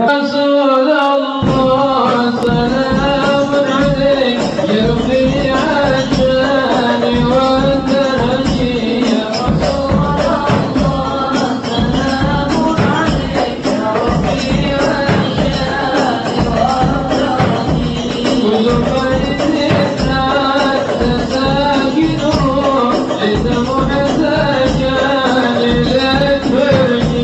رسول الله سلام عليك يا رفيع الشان والدرج يا رسول الله سلام عليك يا رفيع الشان والدرج كل بيت تساكنون ليس محتاجا للفرج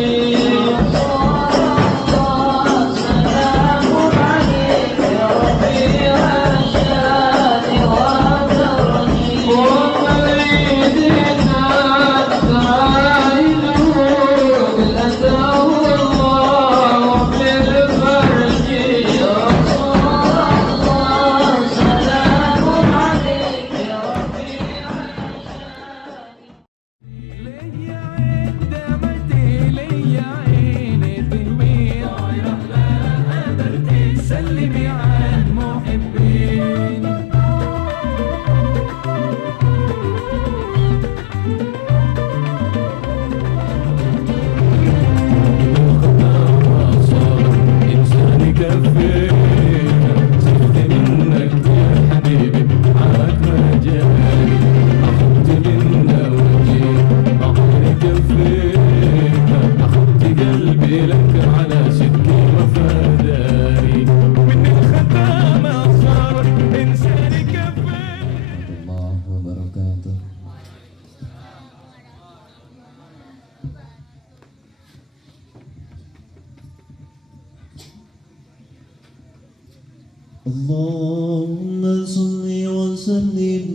اللهم صل وسلم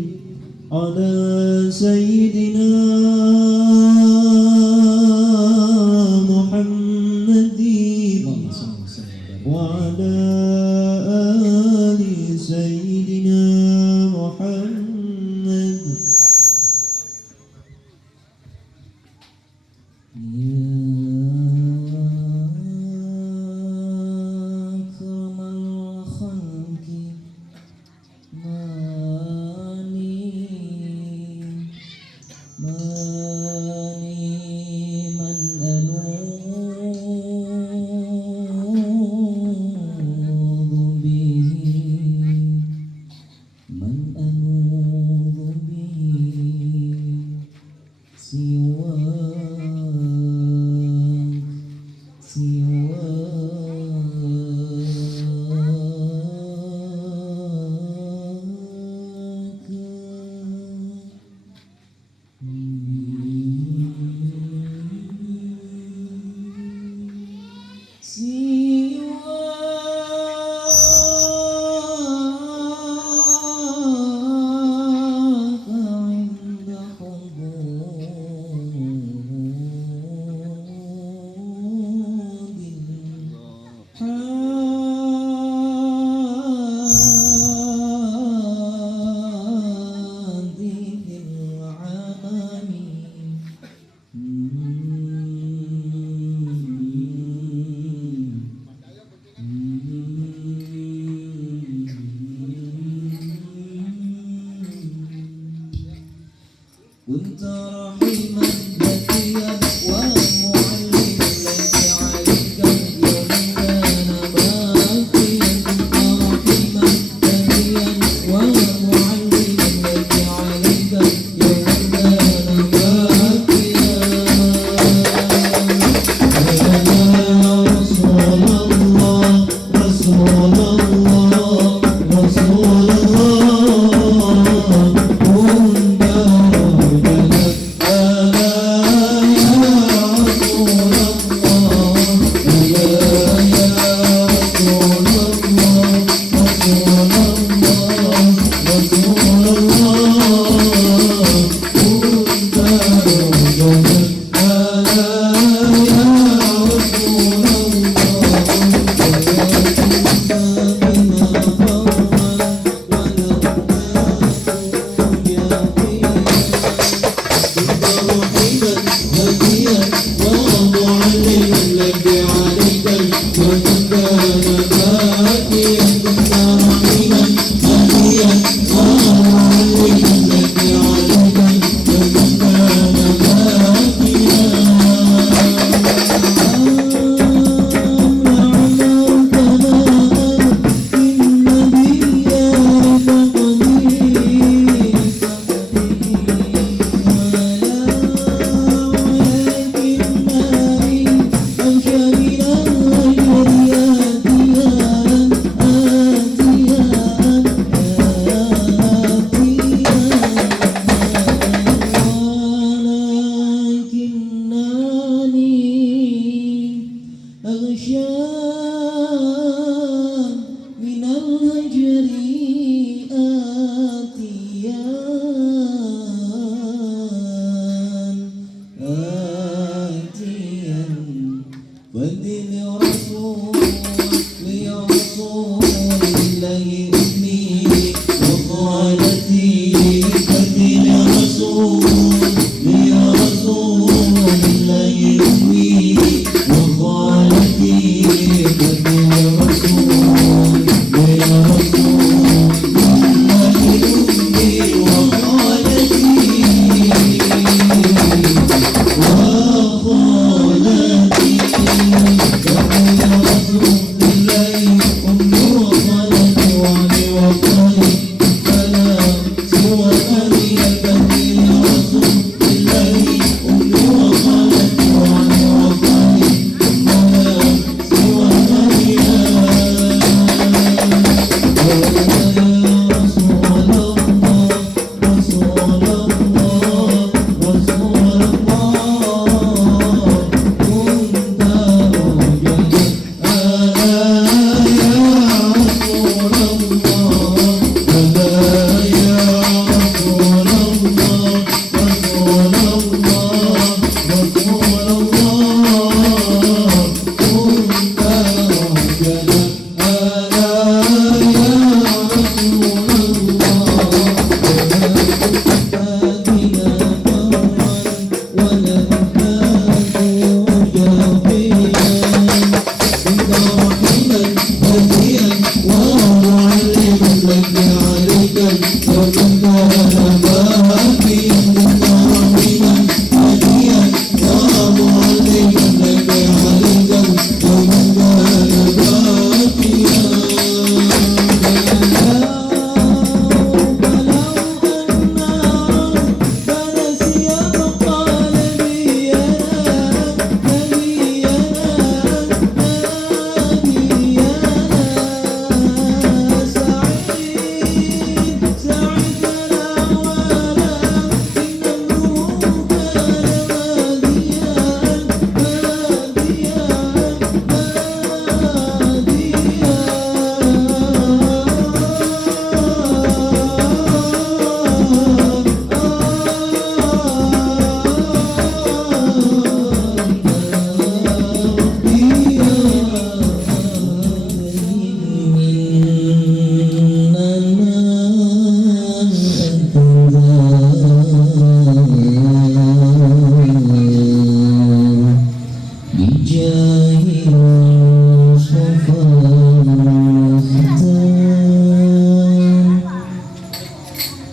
على سيدنا محمد وعلى آل سيدنا محمد الشام من الهجر آتيا فدل رسول الله أمي وقالتي فدل رسول الله أمي وقالتي فدل رسول الله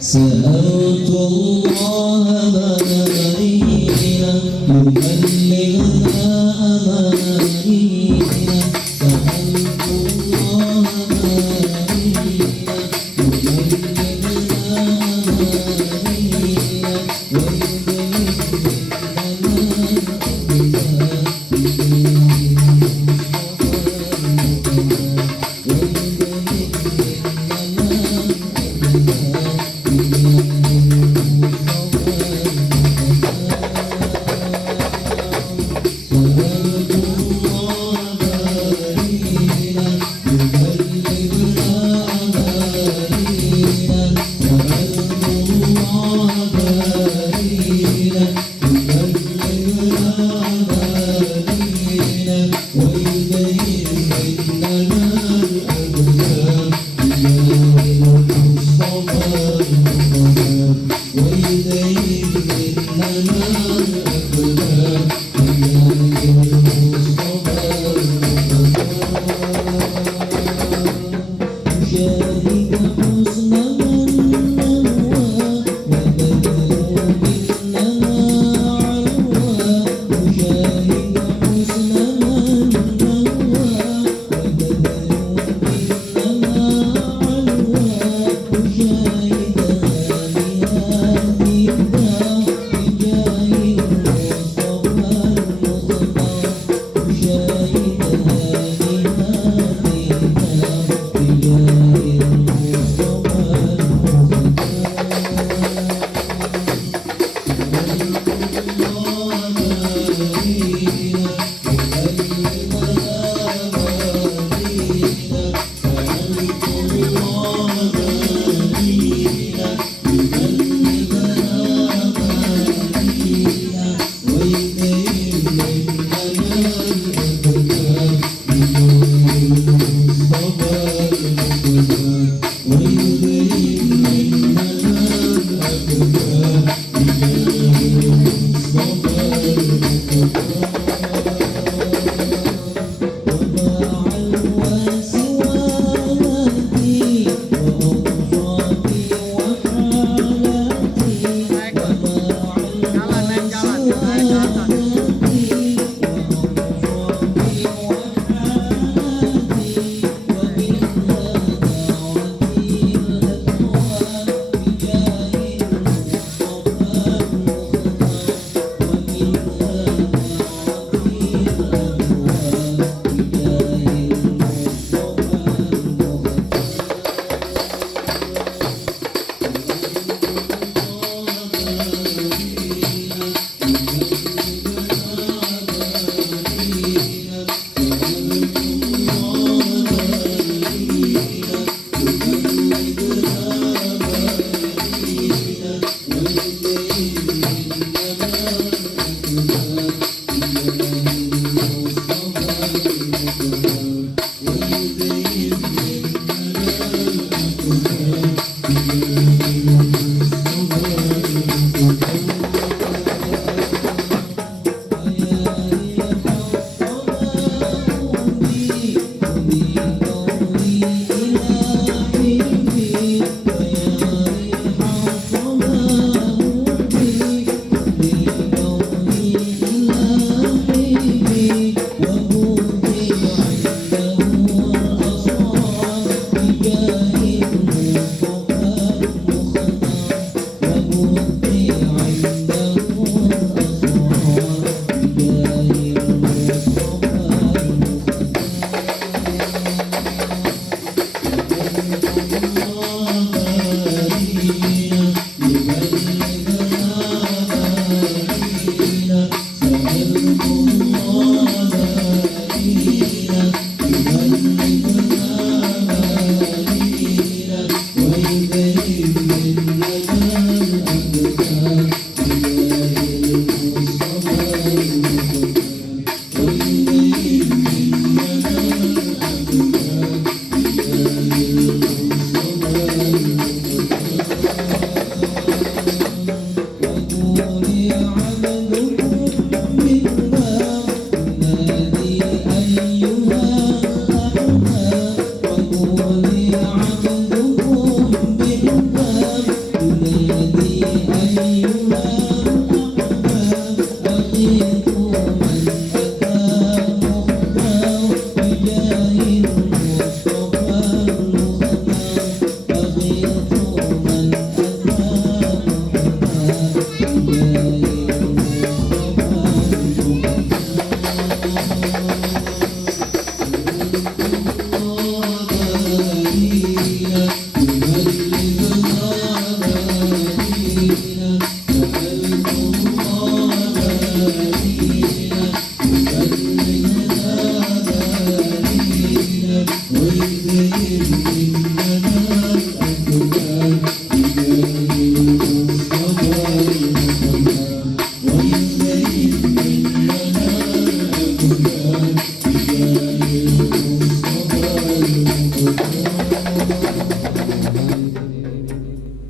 سألت الله منايا يبلغنا أمانينا سألت الله منايا يبلغنا أمانينا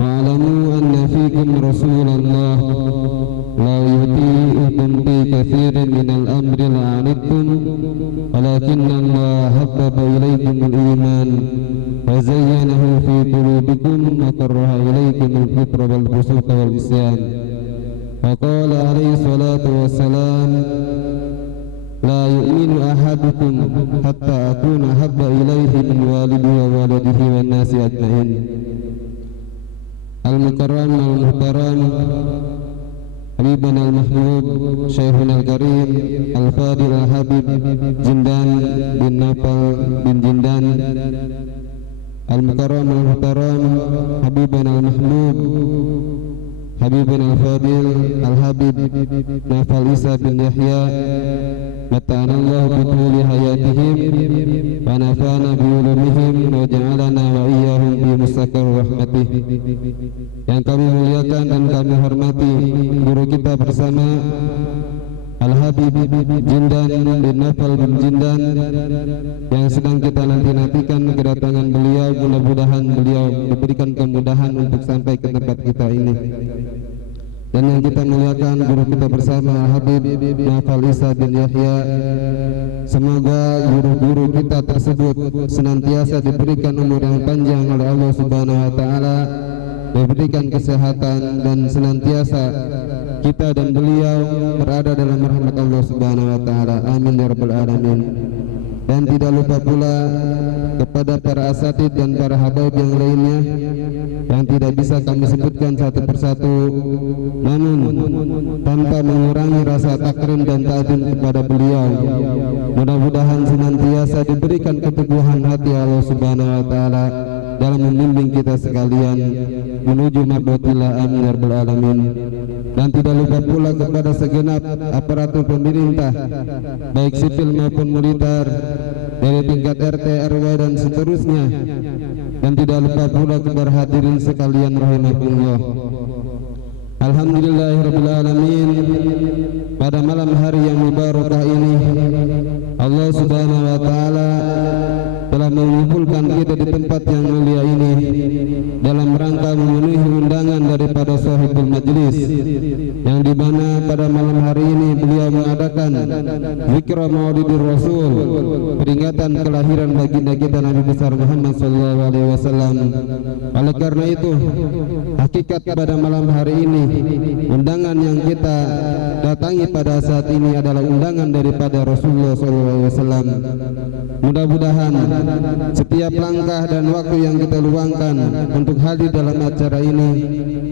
واعلموا أن فيكم رسول الله لا يطيعكم في كثير من الأمر لعنتم ولكن الله حبب إليكم الإيمان وزينه في قلوبكم وكره إليكم الكفر والفسوق والعصيان وقال عليه الصلاة والسلام لا يؤمن أحدكم حتى أكون أحب إليه من والده وولده والناس أجمعين. Al-Mukarram Al-Muhtaram Habibana Al-Mahmud Syekhuna Al-Karim Al-Fadil Al-Habib Jindan bin Nafal bin Jindan. Al-Mukarram Al-Muhtaram Habibana Al-Mahmud Habibana Al-Fadil Al-Habib Nafal Isa bin Yahya mata'ana Allah bituli hayatihim wa nafa'ana biulumihim wa ja'alana wa iyyahum bi mustaqar rahmatih. Yang kami muliakan dan kami hormati guru kita bersama Al-Habib Jindan bin Nafal bin Jindan yang sedang kita nanti-nantikan kedatangan beliau. Mudah-mudahan beliau diberikan kemudahan untuk sampai ke tempat kita ini. Dan yang kita muliakan guru kita bersama Al-Habib Nafal Isa bin Yahya, semoga guru-guru kita tersebut senantiasa diberikan umur yang panjang oleh Allah Subhanahu wa taala, diberikan kesehatan dan senantiasa kita dan beliau berada dalam rahmat Allah Subhanahu wa taala. Amin ya rabbal alamin. Dan tidak lupa pula kepada para asatid dan para habaib yang lainnya yang tidak bisa kami sebutkan satu persatu, namun tanpa mengurangi rasa takrim dan ta'zim kepada beliau. Mudah-mudahan senantiasa diberikan keteguhan hati Allah Subhanahu wa taala dalam membimbing kita sekalian menuju mardhatillah. Amin ya rabbal alamin. Dan tidak lupa pula kepada segenap aparatur pemerintah baik sipil maupun militer dari tingkat RT, RW dan seterusnya. Dan tidak lupa pula kepada hadirin sekalian rahimakumullah. Alhamdulillahirabbil alamin. Pada malam hari yang mubarakah ini Allah Subhanahu wa taala mengumpulkan kita di tempat yang mulia ini dalam rangka memenuhi undangan daripada sahibul majlis, yang di mana pada malam hari ini beliau mengadakan zikra Maulidur Rasul, peringatan kelahiran baginda kita Nabi besar Muhammad sallallahu alaihi wasallam. Oleh karena itu, hakikat pada malam hari ini, undangan yang kita datangi pada saat ini adalah undangan daripada Rasulullah sallallahu alaihi wasallam. Mudah-mudahan setiap langkah dan waktu yang kita luangkan untuk hadir dalam acara ini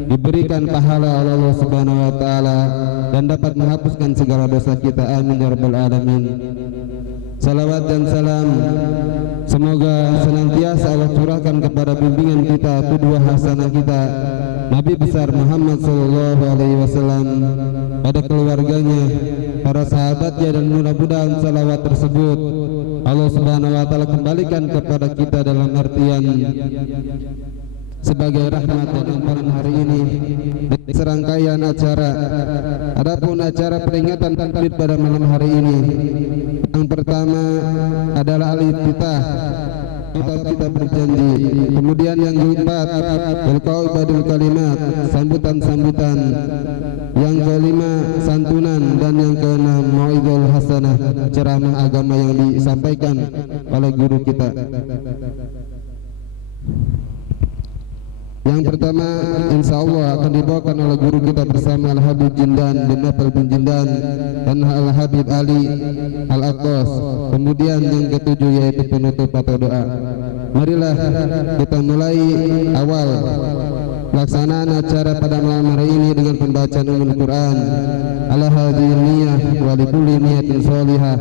diberikan pahala oleh Allah Subhanahu wa taala dan dapat menghapuskan segala dosa kita. Amin ya rabbal alamin. Salawat dan salam semoga senantiasa Allah curahkan kepada bimbingan kita, qudwah hasanah kita, Nabi besar Muhammad sallallahu alaihi wasallam, pada keluarganya, para sahabatnya, dan mudah-mudahan salawat tersebut Allah Subhanahu wa taala kembalikan kepada kita dalam artian sebagai rahmat dan amparan hari ini di serangkaian acara. Adapun acara peringatan takbir pada malam hari ini, yang pertama adalah al-iftitah, kita berjanji. Kemudian yang keempat, ilqaul badul kalimat, sambutan-sambutan. Yang kelima, santunan. Dan yang keenam, mau'izul hasanah, ceramah agama yang disampaikan oleh guru kita. Yang pertama, insya Allah akan dibawakan oleh guru kita bersama Al-Habib Jindan bin Nafal bin Jindan dan Al-Habib Ali Al-Aqas. Kemudian yang ketujuh yaitu penutup atau doa. Marilah kita mulai awal pelaksanaan acara pada malam hari ini dengan pembacaan Ummul Quran. Ala hadhihi niyyah wa li kulli niyatin shalihah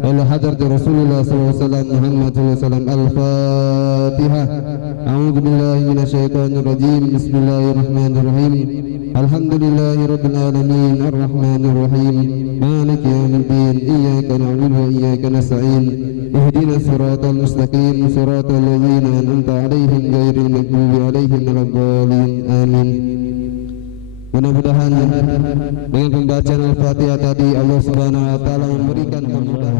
wa ila hadrati Rasulullah sallallahu alaihi wasallam Muhammad sallallahu alaihi wasallam. Al-Fatihah. A'udzu billahi minasyaitonir rajim. Bismillahirrahmanirrahim. Alhamdulillahirabbil alamin arrahmanir rahim maliki yaumiddin iyyaka na'budu wa iyyaka nasta'in ihdinas siratal mustaqim siratal ladzina an'amta 'alaihim ghairil maghdubi 'alaihim waladdallin. Amin. Mudah-mudahan dengan pembacaan Al-Fatihah tadi Allah Subhanahu wa taala memberikan kemudahan.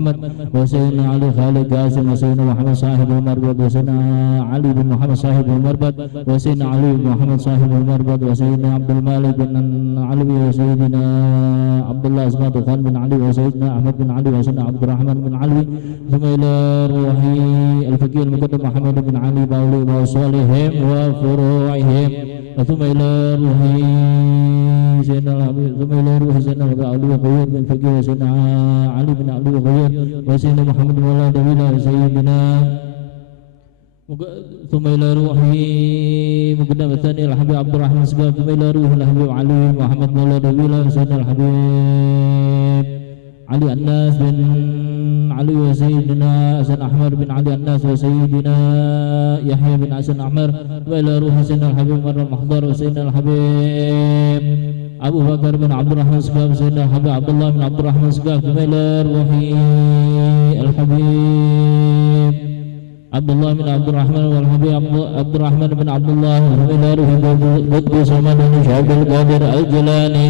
wa sayyidina Ali Khalid Qasim wa sayyidina Muhammad sahibul marbad wa sayyidina Ali bin Muhammad sahibul marbad wa sayyidina Ali bin Muhammad sahibul marbad wa sayyidina Abdul Malik bin Ali wa sayyidina Abdullah Azmat Khan bin Ali wa sayyidina Ahmad bin Ali wa sayyidina Abdurrahman bin Ali thumma ila ruhi al-faqih al-muqaddam Muhammad bin Ali bauli wa salihim wa furu'ihim thumma ila ruhi sayyidina al-habib thumma ila ruhi sayyidina Ali wa qayyid bin faqih wa sayyidina Ali bin Ali wa qayyid wa sayyidina Muhammad wala dawila sayyidina ثم إلى روحي مقدم الثاني الحبيب عبد الرحمن سباب ثم إلى روح الحبيب علي محمد مولى دبيلة سيدنا الحبيب علي الناس بن علي وسيدنا حسن أحمر بن علي الناس وسيدنا يحيى بن حسن أحمر وإلى روح سيدنا الحبيب مرة محضر وسيدنا الحبيب أبو بكر بن عبد الرحمن سباب سيدنا الحبيب عبد الله بن عبد الرحمن سباب ثم إلى روحي الحبيب عبد الله بن عبد الرحمن والحبيب عبد الرحمن بن عبد الله ثم إلى روحي قطب صمد بن شعب القادر الجلاني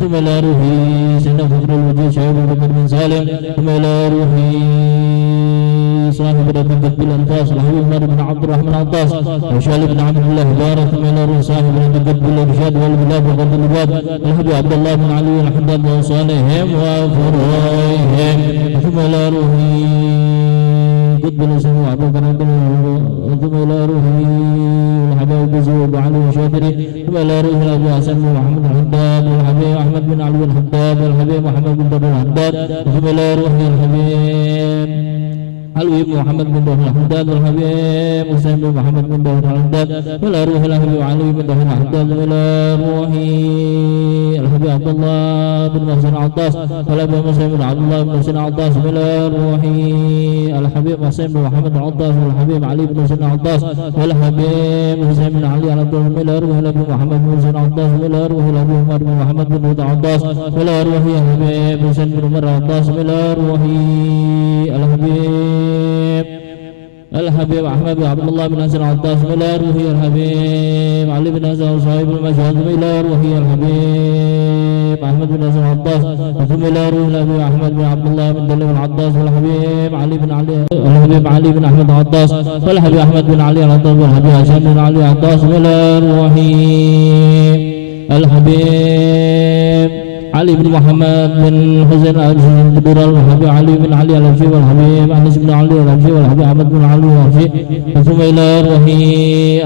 ثم إلى روحي سيدنا فخر الوجود شعيب بن سالم ثم إلى روحي صاحب بن قطب الأنفاس الحبيب عمر بن عبد الرحمن عطاس وشالي بن عبد الله بارك ثم إلى روحي صاحب بن قطب الإرشاد والبلاد وقد الباب الحبيب عبد الله بن علي الحداد وصالحهم وفروعهم ثم إلى روحي قطب الاسم وابو بكر ثم الى روحه الحبيب بزيد وعلي وشادري ثم الى روحه ابو حسن ومحمد الحداد والحبيب احمد بن علي الحداد والحبيب محمد بن بدر الحداد ثم الى روحه الحبيب علوي بن محمد بن دهر الحداد والحبيب حسين بن محمد بن دهر الحداد إلى روح الحبيب علي بن دهر الحداد إلى روح الحبيب عبد الله بن محسن عطاس والحبيب حسين بن عبد الله بن محسن عطاس إلى روح الحبيب حسين بن محمد عطاس والحبيب علي بن محسن عطاس والحبيب حسين بن علي عطاس إلى روح الحبيب محمد بن محسن عطاس إلى روح الحبيب عمر بن محمد بن هدى عطاس إلى روح الحبيب حسين بن عمر عطاس إلى روح الحبيب أحمد بن عبد الله بن حسن عطاس إلى روح الحبيب علي بن حسن صاحب المشهد إلى روح الحبيب أحمد بن حسن عطاس ثم إلى روح الحبيب أحمد بن عبد الله بن دليل عطاس والحبيب علي بن الحبيب علي بن أحمد عطاس والحبيب أحمد بن علي عطاس والحبيب حسين بن علي عطاس إلى روح الحبيب علي بن محمد بن حسين الدبر والحبيب علي بن علي الأبشي والحبيب أنس بن علي الأبشي والحبيب أحمد بن علي الأبشي ثم إلى روح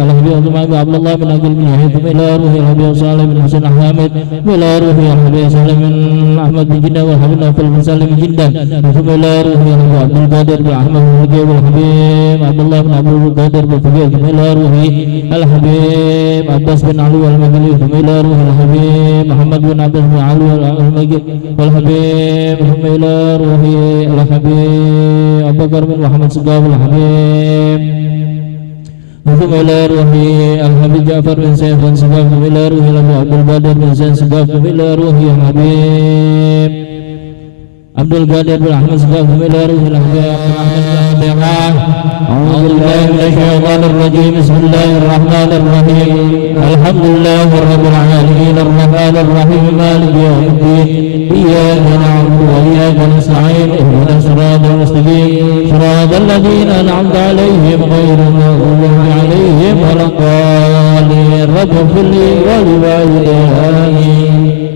الحبيب عثمان بن عبد الله بن عقيل بن يحيى ثم إلى روح الحبيب صالح بن حسين حامد وإلى روح الحبيب سالم بن أحمد بن جنة والحبيب نوفل بن سالم بن جنة ثم إلى روح الحبيب عبد القادر بن أحمد بن فقيه والحبيب عبد الله بن عبد القادر بن فقيه ثم إلى روح الحبيب عباس بن علي والمدني ثم إلى روح الحبيب محمد بن عباس بن علي والحبيب ثم إلى روح الحبيب أبو بكر بن محمد سقاف الحبيب ثم إلى روح الحبيب جعفر بن سيف بن سقاف ثم إلى روح عبد القادر بن سيف سقاف ثم إلى روح الحبيب عبد القادر بن أحمد سقاف ثم إلى روح الحبيب أحمد بن أعوذ بالله من الشيطان الرجيم بسم الله الرحمن الرحيم الحمد لله رب العالمين الرحمن الرحيم مالك يوم الدين إياك نعبد وإياك نستعين اهدنا الصراط المستقيم صراط الذين أنعمت عليهم غير المغضوب عليهم ولا الضالين رب اغفر لي ولوالدي آمين.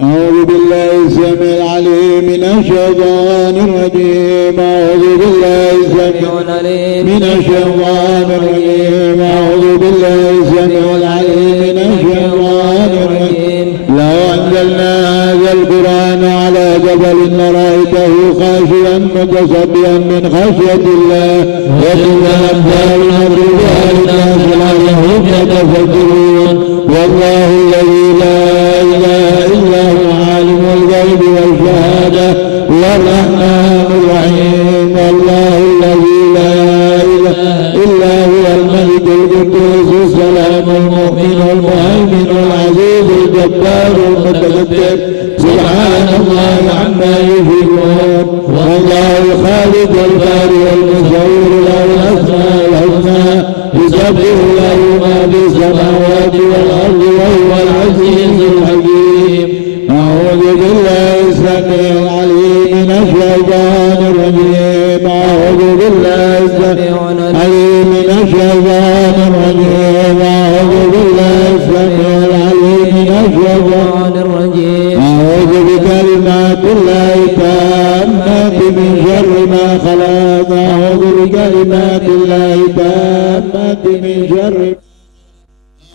أعوذ بالله السميع العليم من الشيطان الرجيم أعوذ بالله السميع العليم من الشيطان الرجيم أعوذ بالله السميع العليم من الشيطان الرجيم لو أنزلنا هذا القرآن على جبل لرأيته خاشعا متصدعا من خشية الله وتلك الأمثال نضربها للناس لعلهم يتفكرون والله الذي لا إله إلا هو عالم الغيب والشهادة والرحمن الرحيم والله الذي لا إله إلا هو الملك القدوس السلام المؤمن المهيمن العزيز الجبار المتكبر سبحان الله عما يشركون والله الخالق البارئ المصور له الأسماء الحسنى يسبح له ما في السماوات والأرض وهو العزيز الحكيم. أعوذ بالله السميع العليم من الشيطان الرجيم أعوذ بالله السميع العليم من الشيطان الرجيم أعوذ بالله السميع العليم من الشيطان الرجيم أعوذ بكلمات الله التامات من شر ما خلق أعوذ بكلمات الله التامات من شر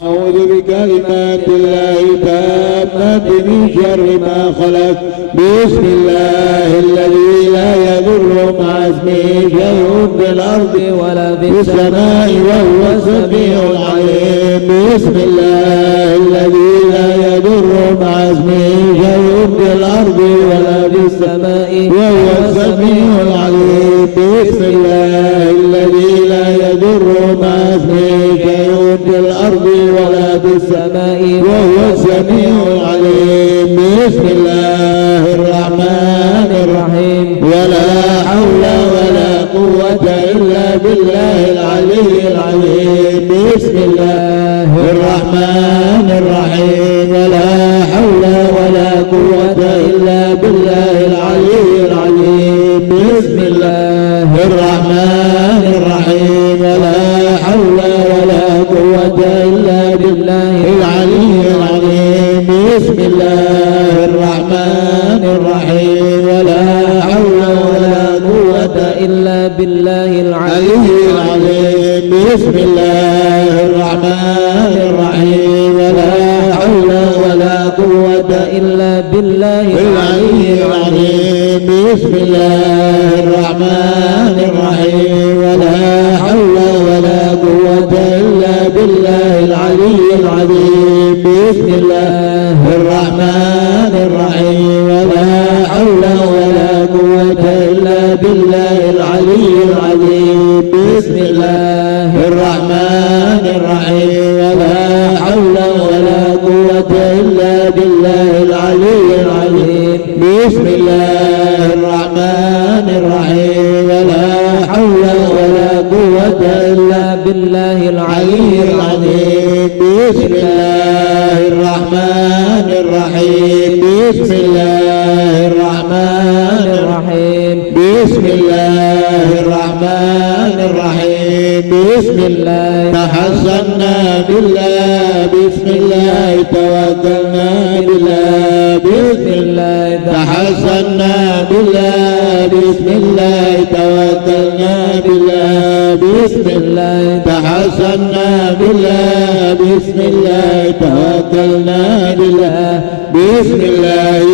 أعوذ بكلمات الله التامات من شر ما خلق بسم الله الذي لا يضر مع اسمه شيء في الأرض ولا في السماء وهو السميع العليم بسم الله الذي لا يضر مع اسمه شيء في الأرض ولا في السماء وهو السميع العليم بسم الله الذي لا يضر مع اسمه شيء في الأرض ولا في السماء وهو السميع العليم بسم الله الرحمن الرحيم ولا حول ولا قوة إلا بالله العلي العظيم بسم الله الرحمن الرحيم ولا حول ولا قوة إلا بالله العلي العظيم بسم الله الرحمن الرحيم ولا حول ولا قوة إلا بالله العلي العظيم بسم الله الرحمن الرحيم ولا حول ولا قوة إلا بالله العلي العظيم بسم الله الرحمن الرحيم ولا حول ولا قوة إلا بالله العلي العظيم بسم الله الرحمن الرحيم ولا حول ولا قوة إلا بالله العلي العظيم بسم الله الرحمن الرحيم ولا حول ولا قوة إلا بالله العلي العظيم بسم الله الرحمن الرحيم ولا حول ولا قوة إلا بالله العلي العظيم بسم الله الرحمن الرحيم ولا حول ولا قوة إلا بالله العلي العظيم بسم الله الرحمن الرحيم بسم الله الرحمن الرحيم بسم الله الرحمن الرحيم بسم الله تحسنا بالله بسم الله توكلنا بالله بسم الله تحسنا بالله بسم الله توكلنا بالله بسم الله تحسنا بالله بسم الله توكلنا بالله بسم الله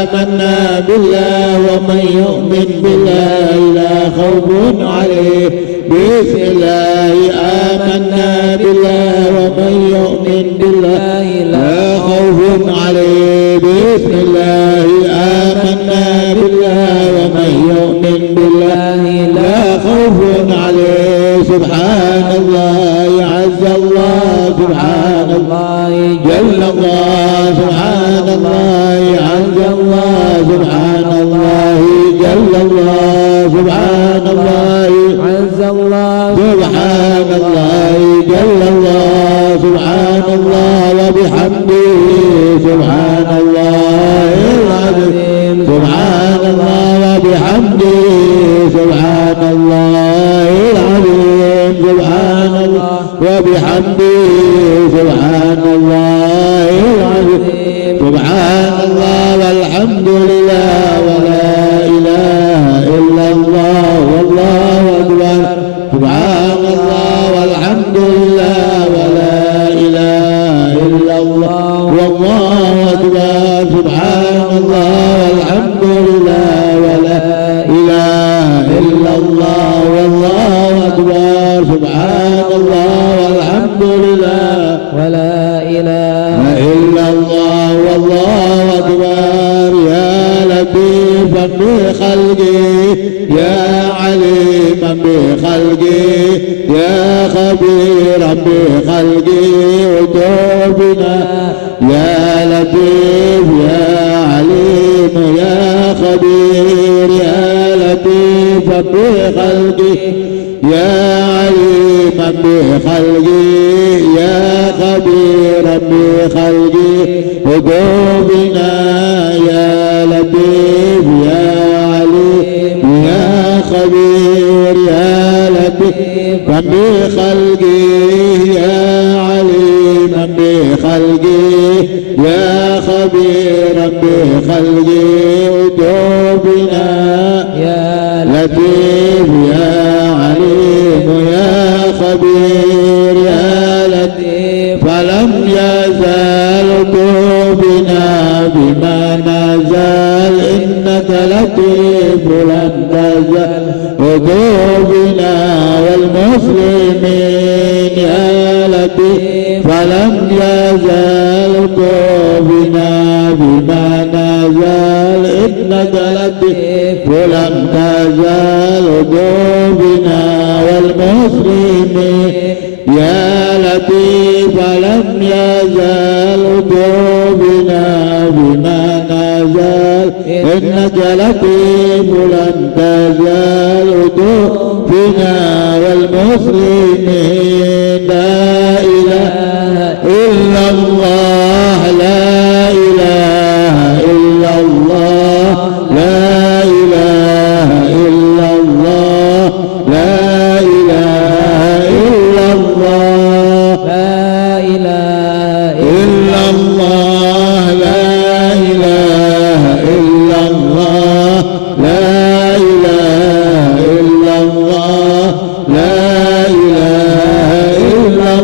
آمنا بالله ومن يؤمن بالله لا خوف عليه بسم الله آمنا بالله ومن يؤمن بالله لا خوف عليه بسم الله آمنا بالله ومن يؤمن بالله لا خوف عليه سبحان الله عز الله سبحان الله جل الله سبحان الله عز الله سبحان الله جل الله سبحان الله عز الله سبحان الله جل الله سبحان الله وبحمده سبحان الله العظيم سبحان الله وبحمده سبحان الله العظيم سبحان الله وبحمده سبحان الله العظيم سبحان الله والحمد لله ولا إله إلا الله والله أكبر سبحان الله والحمد لله ولا إله إلا الله والله أكبر سبحان الله والحمد لله ولا إله إلا الله والله أكبر سبحان الله والحمد لله ولا إله إلا الله والله أكبر يا لطيفا بخلقه يا عليما بخلقه يا خبيرا بخلقه وجوبنا يا لطيف يا عليم يا خبير يا لطيف بخلقه يا عليما بخلقه يا خبيرا بخلقه وجوبنا يا لطيف يا عليم يا خبير يا لطيف بخلقه يا عليما بخلقه يا خبيرا بخلقه وجوبنا يا لطيف يا عليم يا خبير يا لطيف فلم يزال توبنا بما نزال إنك لطيف لم تزل وقوبنا والمسلمين يا لطيف فلم يزال توبنا بما نزال إنك لطيف ولم تزال وقوبنا والمسلمين يا لطيف فلم يزال توبنا بما نزال إنك لطيف لم تزال توبنا والمسلمين لا إله إلا الله لا إله إلا الله لا إله إلا الله لا إله إلا الله لا إله إلا الله لا إله إلا الله لا إله إلا الله لا إله إلا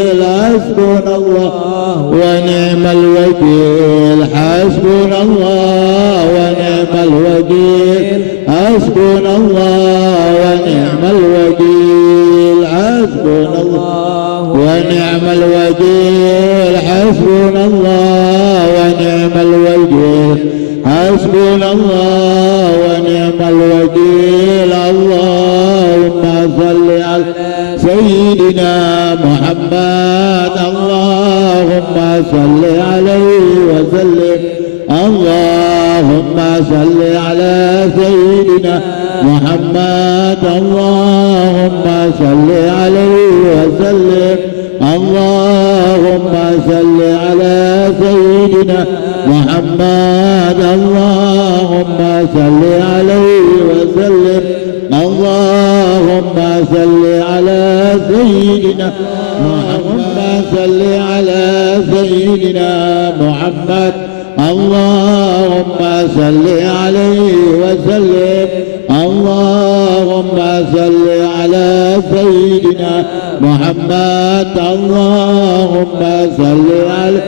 الوكيل حسبنا الله ونعم الوكيل حسبنا الله ونعم الوكيل حسبنا الله ونعم الوكيل حسبنا الله ونعم الوكيل حسبنا الله ونعم الوكيل حسبنا الله ونعم الوكيل. اللهم صل على سيدنا محمد اللهم صل عليه وسلم. اللهم صل على سيدنا محمد اللهم صل عليه وسلم. اللهم صل على سيدنا محمد اللهم صل عليه وسلم. اللهم صل على سيدنا محمد صل على سيدنا محمد اللهم صل عليه وسلم. اللهم صل على سيدنا محمد اللهم صل عليه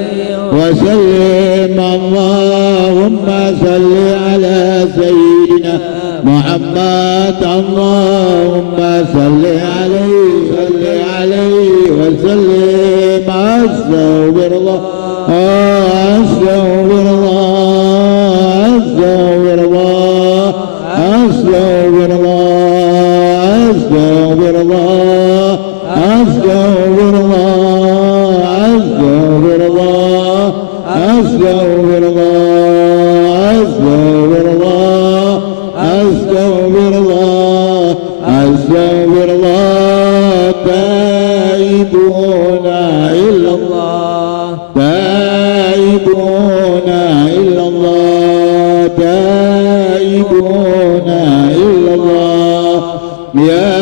وسلم. اللهم صل على سيدنا محمد اللهم صل عليه وسلم. استغفر الله استغفر الله استغفر الله استغفر الله استغفر الله استغفر الله استغفر الله استغفر الله استغفر الله استغفر الله استغفر الله. تائبون إلا الله تائبون إلا الله تائبون إلا الله. يا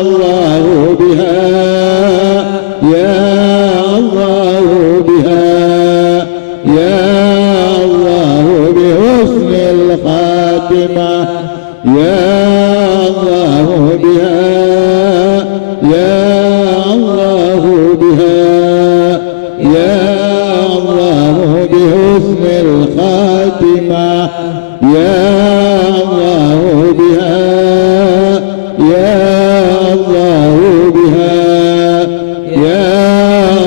الله بها يا الله بها يا الله بحسن الخاتمة يا الله بها يا الله بها يا الله بحسن الخاتمة يا الله بها يا الله بها يا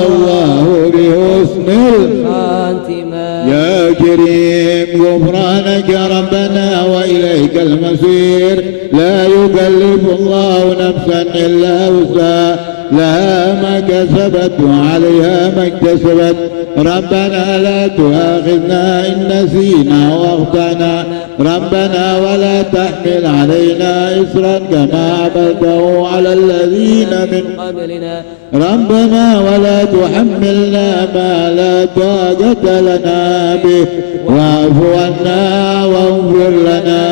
الله بحسن الخاتمة. يا كريم غفرانك ربنا وإليك المصير. لا يكلف الله نفسا إلا وسعها لها ما كسبت وعليها ما اكتسبت. ربنا لا تؤاخذنا إن نسينا واخطأنا. ربنا ولا تحمل علينا إصرا كما حملته على الذين من قبلنا. ربنا ولا تحملنا ما لا طاقة لنا به. واعف عنا واغفر لنا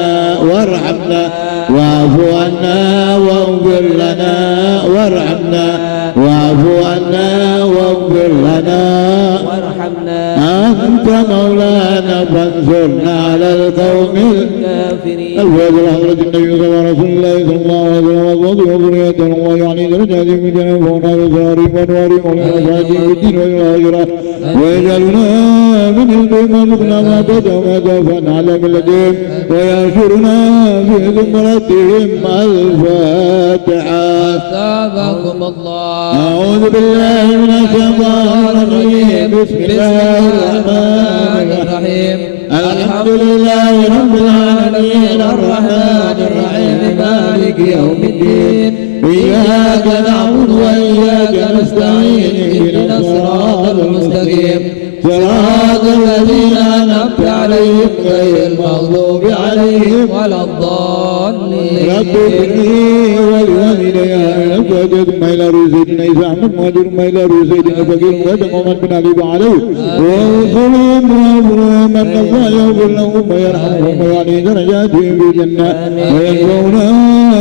وارحمنا. واعف عنا واغفر لنا وارحمنا. واعف عنا واغفر لنا وارحمنا. أنت مولانا فانصرنا على القوم الكافرين. الفجر حضرة النبي صلى الله عليه وسلم وذريته الله يعني درجاتهم في الجنة وهنا بسرارهم وانوارهم ولنفاتهم في الدين والآخرة. ويجعلنا من البيت ما ما بدأ وما توفى على ملتهم ويحشرنا في زمرتهم. الفاتحة. أثابكم الله. أعوذ بالله من الشيطان الرجيم. بسم الله الرحمن الرحيم. الحمد لله رب العالمين الرحمن الرحيم مالك يوم الدين. إياك نعبد وإياك نستعين. اهدنا الصراط المستقيم صراط الذين أنعمت عليهم غير المغضوب عليهم ولا الضالين. رب اغفرني ولوالدي ثم إلى سيدنا عيسى أحمد مهاجر ثم إلى سيدنا فقير مقدم ومن بن علي عليه وانصرهم وأمرهم أن الله يغفر لهم ويرحمهم ويعلي درجاتهم في الجنة وينفعنا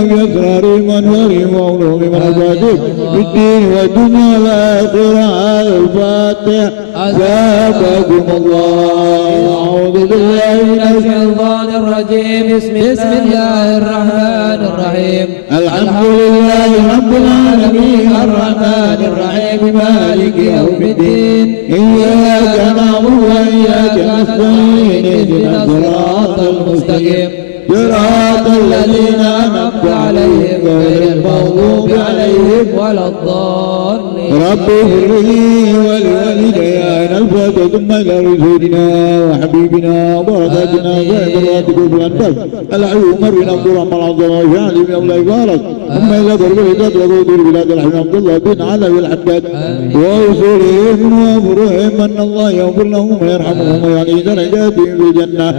بأسرارهم وأنوارهم وعلومهم والمفاتيح في الدين والدنيا والآخرة. الفاتحة. أثابكم الله. أعوذ بالله من الشيطان الرجيم. بسم الله الرحمن الرحيم. الحمد لله رب العالمين الرحمن الرحيم الرحيم مالك يوم الدين إياك نعبد وإياك نستعين اهدنا الصراط المستقيم صراط الذين أنعمت عليهم غير المغضوب عليهم ولا الضالين رب اغفر لي ولوالدي الفاتحة ثم إلى رسولنا وحبيبنا وبركاتنا وعبادات كل أنفس العيو مرنا عبد الرحمن عبد الله وجعل من أولى بارك ثم إلى درب العداد وقود البلاد الحبيب عبد الله بن علوي الحداد وأصولهم وأمرهم أن الله يغفر لهم ويرحمهم ويعلي درجاتهم في الجنة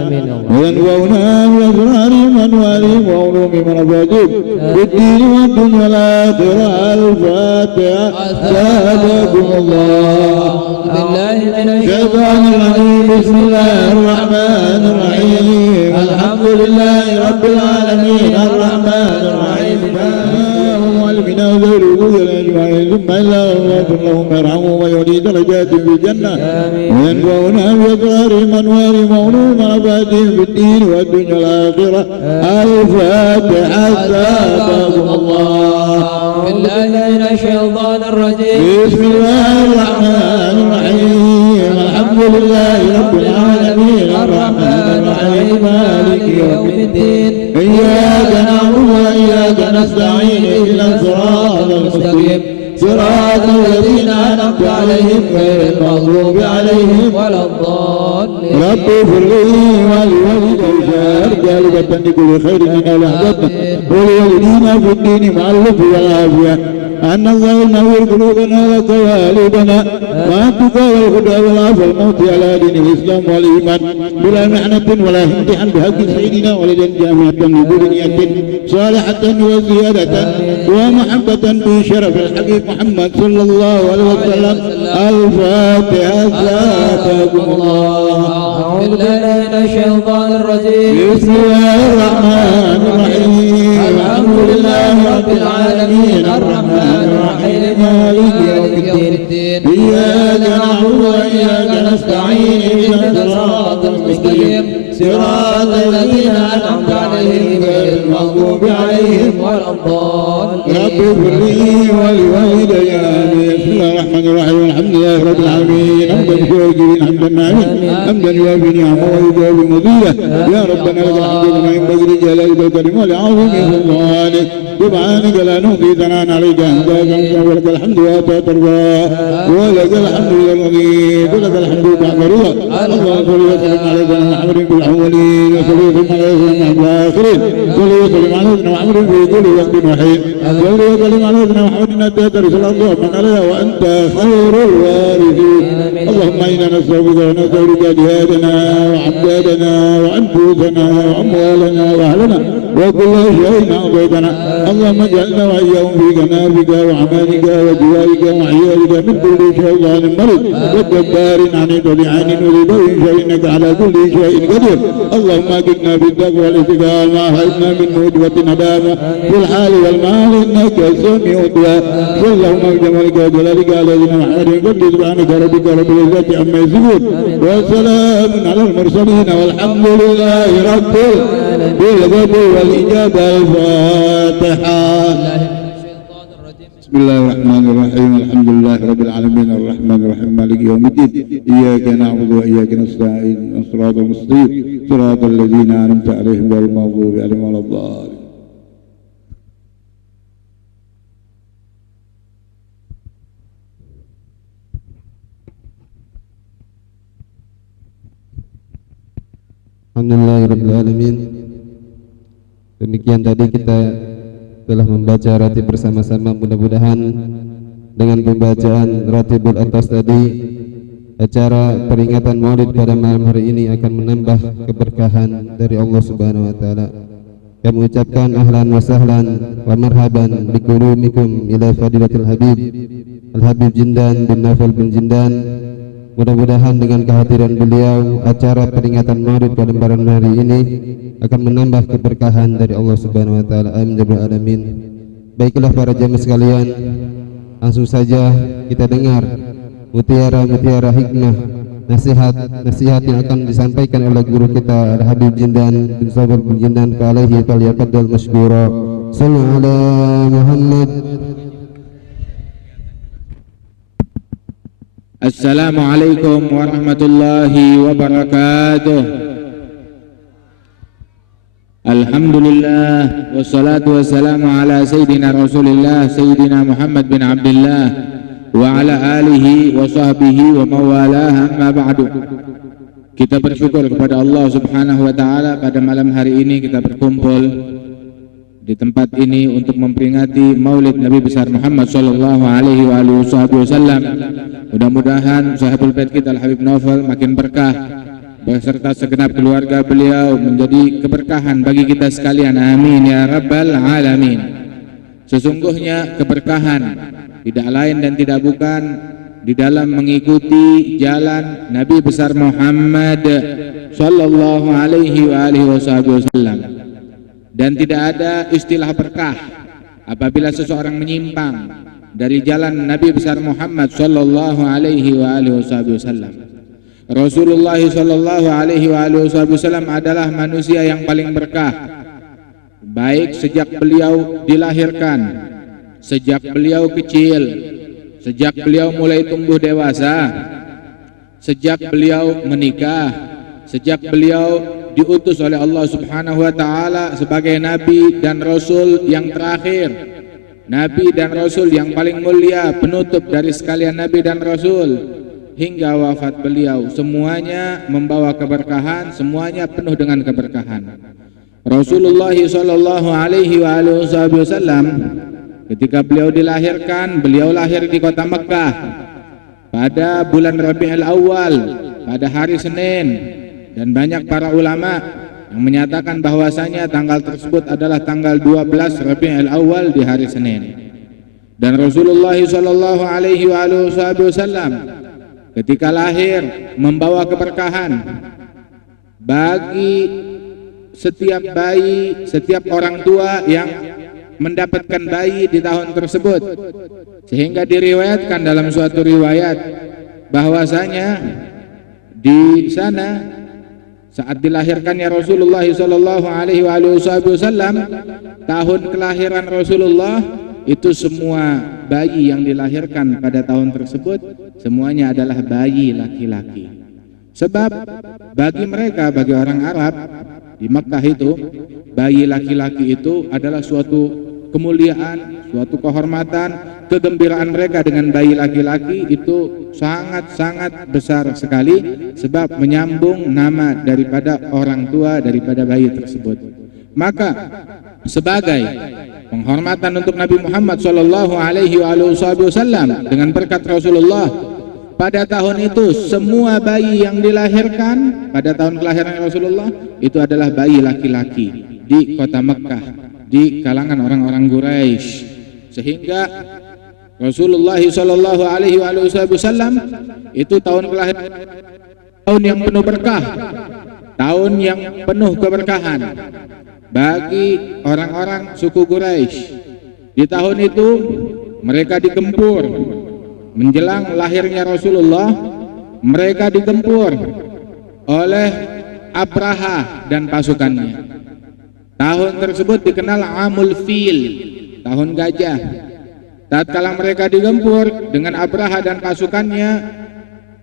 وينفعنا بأسرارهم وأنوارهم وعلومهم ونفاتهم بالدين والدنيا والآخرة الفاتحة سادكم الله بالله من الشيطان الرجيم بسم الله الرحمن الرحيم الحمد لله رب العالمين الرحمن الرحيم والمنا وذروا الأجمعين ثم إلا غفر لهم ويرحمهم ويعلي درجاتهم في الجنة وينفعنا بأسرارهم وأنوارهم وعلومهم ونفاتهم بالدين والدنيا والآخرة الفاتحة سادكم الله بالله من الشيطان الرجيم بسم الله الرحمن الرحيم الحمد لله رب العالمين الرحمن الرحيم مالك يوم الدين إياك نعبد وإياك نستعين اهدنا الصراط المستقيم صراط الذين أنعمت عليهم غير المغضوب عليهم ولا الضالين رب اغفر لي ولوالدي جالبة لكل خير من الأحباب ولوالدينا في الدين مع اللطف والعافية أن الله ينور قلوبنا وقوالبنا وأن تقوى الهدى والعافى الموت على دين الإسلام والإيمان بلا محنة ولا امتحان بحق سيدنا ولدا جامعة لبنية صالحة وزيادة ومحبة بشرف الحبيب محمد صلى الله عليه وسلم الفاتحة ساتكم الله أعوذ بالله من الشيطان الرجيم بسم الله الرحمن الرحيم الحمد لله رب العالمين الرحمن الرحيم مالك يوم الدين إياك نعبد وإياك نستعين اهدنا الصراط المستقيم صراط الذين أنعمت عليهم غير المغضوب عليهم ولا الضالين رب اغفر لي ولوالدي بسم الله الرحمن الرحيم الحمد لله رب العالمين حمدا شاكرين حمدا ناعما حمدا يوافي نعمه ويجاب مزيدا يا ربنا لك الحمد كما ينبغي لجلالك الكريم ولعظيم سلطانك سبحانك لا نحصي ثناء عليك انت كما ولك الحمد واتى ترضى ولك الحمد للغني ولك الحمد بعد رضا اللهم صل وسلم على سيدنا محمد في الاولين وصل وسلم على سيدنا محمد في الاخرين صل وسلم على سيدنا محمد في كل وقت وحين صل وسلم على سيدنا محمد انك ترث الارض ومن عليها وانت خير الوارثين اللهم انا نستغفرك ونستغفرك جهادنا وعبادنا وانفسنا واموالنا واهلنا وكل شيء اعطيتنا اللهم اجعلنا واياهم في جنابك وعمالك وجوارك وعيالك من كل شيطان مرض وجبار عنيد ولعان وذبر فانك على كل شيء قدير اللهم اجدنا بالتقوى والاستقامه وهبنا من موجبه ندامه في الحال والمال انك سميع الدعاء اللهم بجمالك وجلالك على سيدنا محمد قد سبحانك ربك رب العزه عما يصفون وسلام على المرسلين والحمد لله رب بالغدو والاجابه الفاتحه. بسم الله الرحمن الرحيم الحمد لله رب العالمين الرحمن الرحيم مالك يوم الدين إياك نعبد وإياك نستعين صراط المستقيم صراط الذين أنعمت عليهم غير المغضوب عليهم ولا الضالين. Alhamdulillahirrahmanirrahim. Demikian tadi kita telah membaca ratib bersama-sama, mudah-mudahan dengan pembacaan ratibul atas tadi acara peringatan Maulid pada malam hari ini akan menambah keberkahan dari Allah Subhanahu wa taala. Kami mengucapkan ahlan wa sahlan wa marhaban biqulumikum ila fadilatul habib Al-Habib Jindan bin Naufal bin Jindan. Mudah-mudahan dengan kehadiran beliau acara peringatan Maulid pada malam hari ini akan menambah keberkahan dari Allah Subhanahu wa taala. Amin ya rabbal alamin. Baiklah para jamaah sekalian, langsung saja kita dengar mutiara-mutiara hikmah, nasihat yang akan disampaikan oleh guru kita Al-Habib Jindan bin Naufal bin Jindan. Alaihi falyatafaddal mashkura. Sallu ala Muhammad. Assalamualaikum warahmatullahi wabarakatuh. Alhamdulillah wassalatu wassalamu ala sayyidina Rasulillah sayyidina Muhammad bin Abdullah wa ala alihi wa sahbihi wa mawalah, amma ba'du. Kita bersyukur kepada Allah Subhanahu wa taala pada malam hari ini kita berkumpul di tempat ini untuk memperingati Maulid Nabi besar Muhammad sallallahu alaihi wasallam. Mudah-mudahan sahabat bait kita Al Habib Naufal makin berkah beserta segenap keluarga beliau menjadi keberkahan bagi kita sekalian. Amin ya rabbal alamin. Sesungguhnya keberkahan tidak lain dan tidak bukan di dalam mengikuti jalan Nabi besar Muhammad sallallahu alaihi wasallam. Dan tidak ada istilah berkah apabila seseorang menyimpang dari jalan Nabi besar Muhammad sallallahu alaihi wasallam. Rasulullah sallallahu alaihi wasallam adalah manusia yang paling berkah, baik sejak beliau dilahirkan, sejak beliau kecil, sejak beliau mulai tumbuh dewasa, sejak beliau menikah, sejak beliau diutus oleh Allah Subhanahu wa taala sebagai nabi dan rasul yang terakhir, nabi dan rasul yang paling mulia, penutup dari sekalian nabi dan rasul, hingga wafat beliau semuanya membawa keberkahan, semuanya penuh dengan keberkahan. Rasulullah sallallahu alaihi wasallam ketika beliau dilahirkan, beliau lahir di kota Mekah pada bulan Rabiul Awal pada hari Senin. Dan banyak para ulama yang menyatakan bahwasanya tanggal tersebut adalah tanggal 12 Rabiul Awal di hari Senin. Dan Rasulullah sallallahu alaihi wasallam ketika lahir membawa keberkahan bagi setiap bayi, setiap orang tua yang mendapatkan bayi di tahun tersebut. Sehingga diriwayatkan dalam suatu riwayat bahwasanya di sana saat dilahirkannya Rasulullah sallallahu alaihi wasallam, tahun kelahiran Rasulullah itu semua bayi yang dilahirkan pada tahun tersebut semuanya adalah bayi laki-laki. Sebab bagi mereka, bagi orang Arab di Makkah itu, bayi laki-laki itu adalah suatu kemuliaan, suatu kehormatan, kegembiraan mereka dengan bayi laki-laki itu sangat-sangat besar sekali, sebab menyambung nama daripada orang tua daripada bayi tersebut. Maka sebagai penghormatan untuk Nabi Muhammad sallallahu alaihi wasallam dengan berkat Rasulullah, pada tahun itu semua bayi yang dilahirkan pada tahun kelahiran Rasulullah itu adalah bayi laki-laki di kota Mekah, di kalangan orang-orang Quraisy. Sehingga Rasulullah sallallahu alaihi wasallam itu tahun kelahiran, tahun yang penuh berkah, tahun yang penuh keberkahan bagi orang-orang suku Quraisy. Di tahun itu mereka digempur menjelang lahirnya Rasulullah, mereka digempur oleh Abraha dan pasukannya. Tahun tersebut dikenal Amul Fil, tahun gajah. Tatkala mereka digempur dengan Abraha dan pasukannya,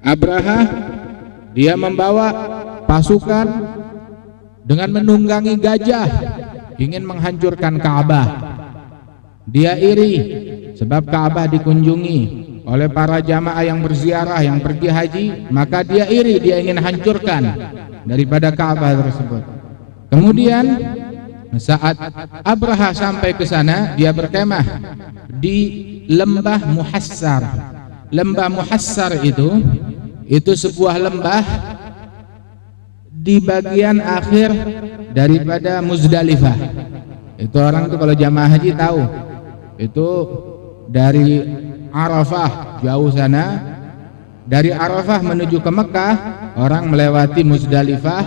Abraha dia membawa pasukan dengan menunggangi gajah ingin menghancurkan Ka'bah. Dia iri sebab Ka'bah dikunjungi oleh para jamaah yang berziarah, yang pergi haji, maka dia iri, dia ingin hancurkan daripada Ka'bah tersebut. Kemudian saat Abraha sampai ke sana, dia berkemah di lembah Muhassar. Lembah Muhassar itu sebuah lembah di bagian akhir daripada Muzdalifah. Itu orang itu kalau jamaah haji tahu, itu dari Arafah jauh sana, dari Arafah menuju ke Mekah orang melewati Muzdalifah,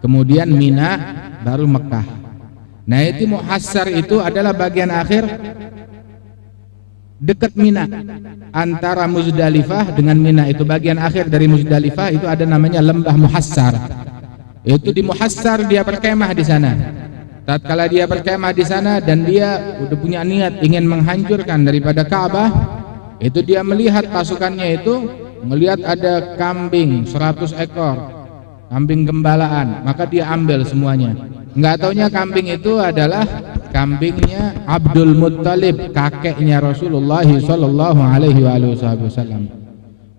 kemudian Mina, baru Mekah. Nah itu Muhassar itu adalah bagian akhir dekat Mina, antara Muzdalifah dengan Mina. Itu bagian akhir dari Muzdalifah, itu ada namanya lembah Muhassar. Itu di Muhassar dia berkemah di sana. Tatkala dia berkemah di sana dan dia udah punya niat ingin menghancurkan daripada Ka'bah, itu dia melihat pasukannya itu melihat ada kambing 100 ekor, kambing gembalaan, maka dia ambil semuanya. Enggak taunya kambing itu adalah kambingnya Abdul Muttalib, kakeknya Rasulullah sallallahu alaihi wasallam.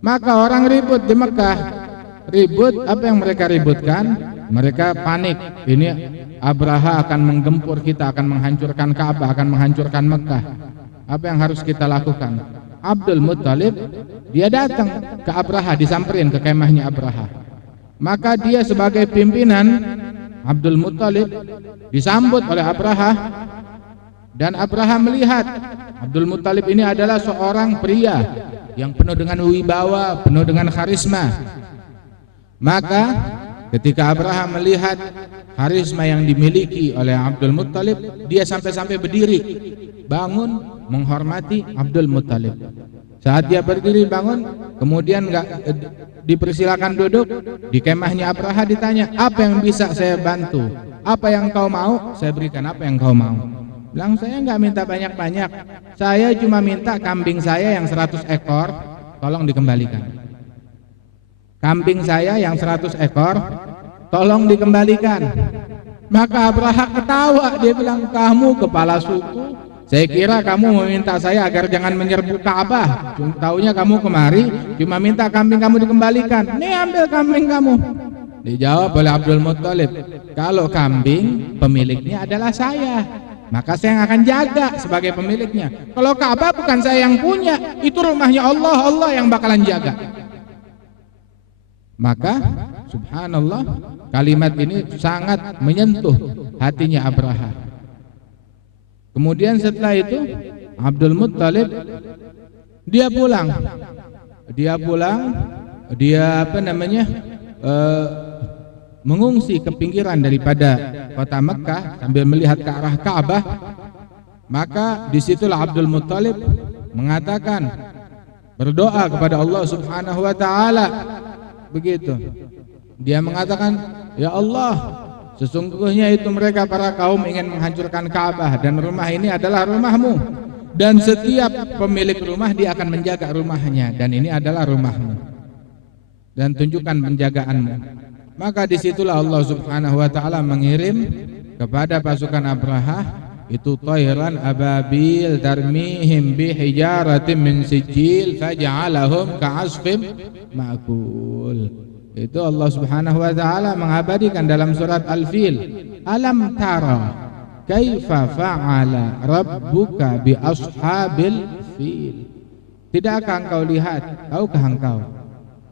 Maka orang ribut di Mekah. Ribut, apa yang mereka ributkan? Mereka panik. Ini Abraha akan menggempur kita, akan menghancurkan Ka'bah, akan menghancurkan Mekah. Apa yang harus kita lakukan? Abdul Muttalib dia datang ke Abraha, disamperin ke kemahnya Abraha. Maka dia sebagai pimpinan, Abdul Muttalib disambut oleh Abraha, dan Abraha melihat Abdul Muttalib ini adalah seorang pria yang penuh dengan wibawa, penuh dengan karisma. Maka ketika Abraha melihat karisma yang dimiliki oleh Abdul Muttalib, dia sampai-sampai berdiri, bangun menghormati Abdul Muttalib. Saat dia berdiri bangun, kemudian enggak dipersilakan duduk, di kemahnya Abraha ditanya, apa yang bisa saya bantu? Apa yang kau mau? Saya berikan apa yang kau mau. Bilang, saya enggak minta banyak-banyak, saya cuma minta kambing saya yang 100 ekor, tolong dikembalikan. Kambing saya yang 100 ekor, tolong dikembalikan. Maka Abraha ketawa, dia bilang, kamu kepala suku, saya kira kamu meminta saya agar jangan menyerbu Ka'bah. Taunya kamu kemari cuma minta kambing kamu dikembalikan. Nih ambil kambing kamu. Dijawab oleh Abdul Muttalib, kalau kambing pemiliknya adalah saya, maka saya yang akan jaga sebagai pemiliknya. Kalau Ka'bah bukan saya yang punya, itu rumahnya Allah, Allah yang bakalan jaga. Maka subhanallah, kalimat ini sangat menyentuh hatinya Abraha. Kemudian setelah itu Abdul Muttalib dia pulang, mengungsi ke pinggiran daripada kota Mekah sambil melihat ke arah Ka'bah. Maka disitulah Abdul Muttalib mengatakan, berdoa kepada Allah Subhanahu wa Ta'ala. Begitu dia mengatakan, ya Allah, sesungguhnya itu mereka para kaum ingin menghancurkan Ka'bah, dan rumah ini adalah rumahmu, dan setiap pemilik rumah dia akan menjaga rumahnya, dan ini adalah rumahmu, dan tunjukkan penjagaanmu. Maka disitulah Allah Subhanahu wa Ta'ala mengirim kepada pasukan Abraha itu tayran ababil tarmihim bihijaratin min sijil faj'alahum ka'asfim ma'kul. Itu Allah Subhanahu wa Ta'ala mengabadikan dalam surat Al-Fil, alam tara kaifa fa'ala rabbuka bi ashabil fil. Tidakkah engkau lihat, tahukah engkau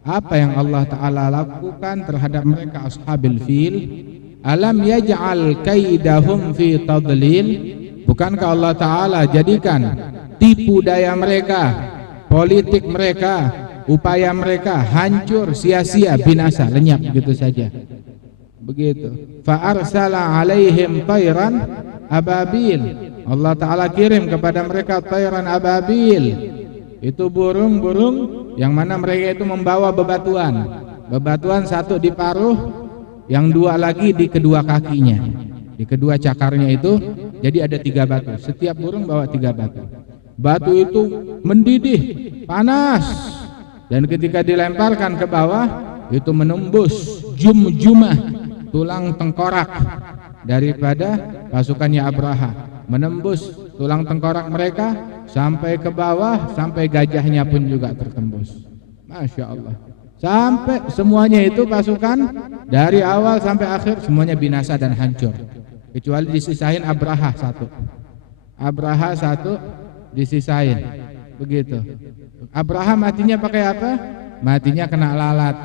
apa yang Allah Ta'ala lakukan terhadap mereka ashabil fil? Alam yaj'al kaidahum fi tadlil. Bukankah Allah Ta'ala jadikan tipu daya mereka, politik mereka, upaya mereka hancur, sia-sia, binasa, lenyap begitu saja. Begitu. Fa arsala alaihim tayran ababil. Allah Ta'ala kirim kepada mereka tayran ababil. Itu burung-burung yang mana mereka itu membawa bebatuan. Bebatuan satu di paruh, yang dua lagi di kedua kakinya, di kedua cakarnya itu. Jadi ada 3 batu. Setiap burung bawa 3 batu. Batu itu mendidih, panas, dan ketika dilemparkan ke bawah itu menembus jumah tulang tengkorak daripada pasukannya Abraha, menembus tulang tengkorak mereka sampai ke bawah, sampai gajahnya pun juga tertembus. Masya Allah. Sampai semuanya itu pasukan dari awal sampai akhir semuanya binasa dan hancur, kecuali disisain Abraha satu. Abraha satu disisain. Begitu. Abraha matinya pakai apa? Matinya kena lalat.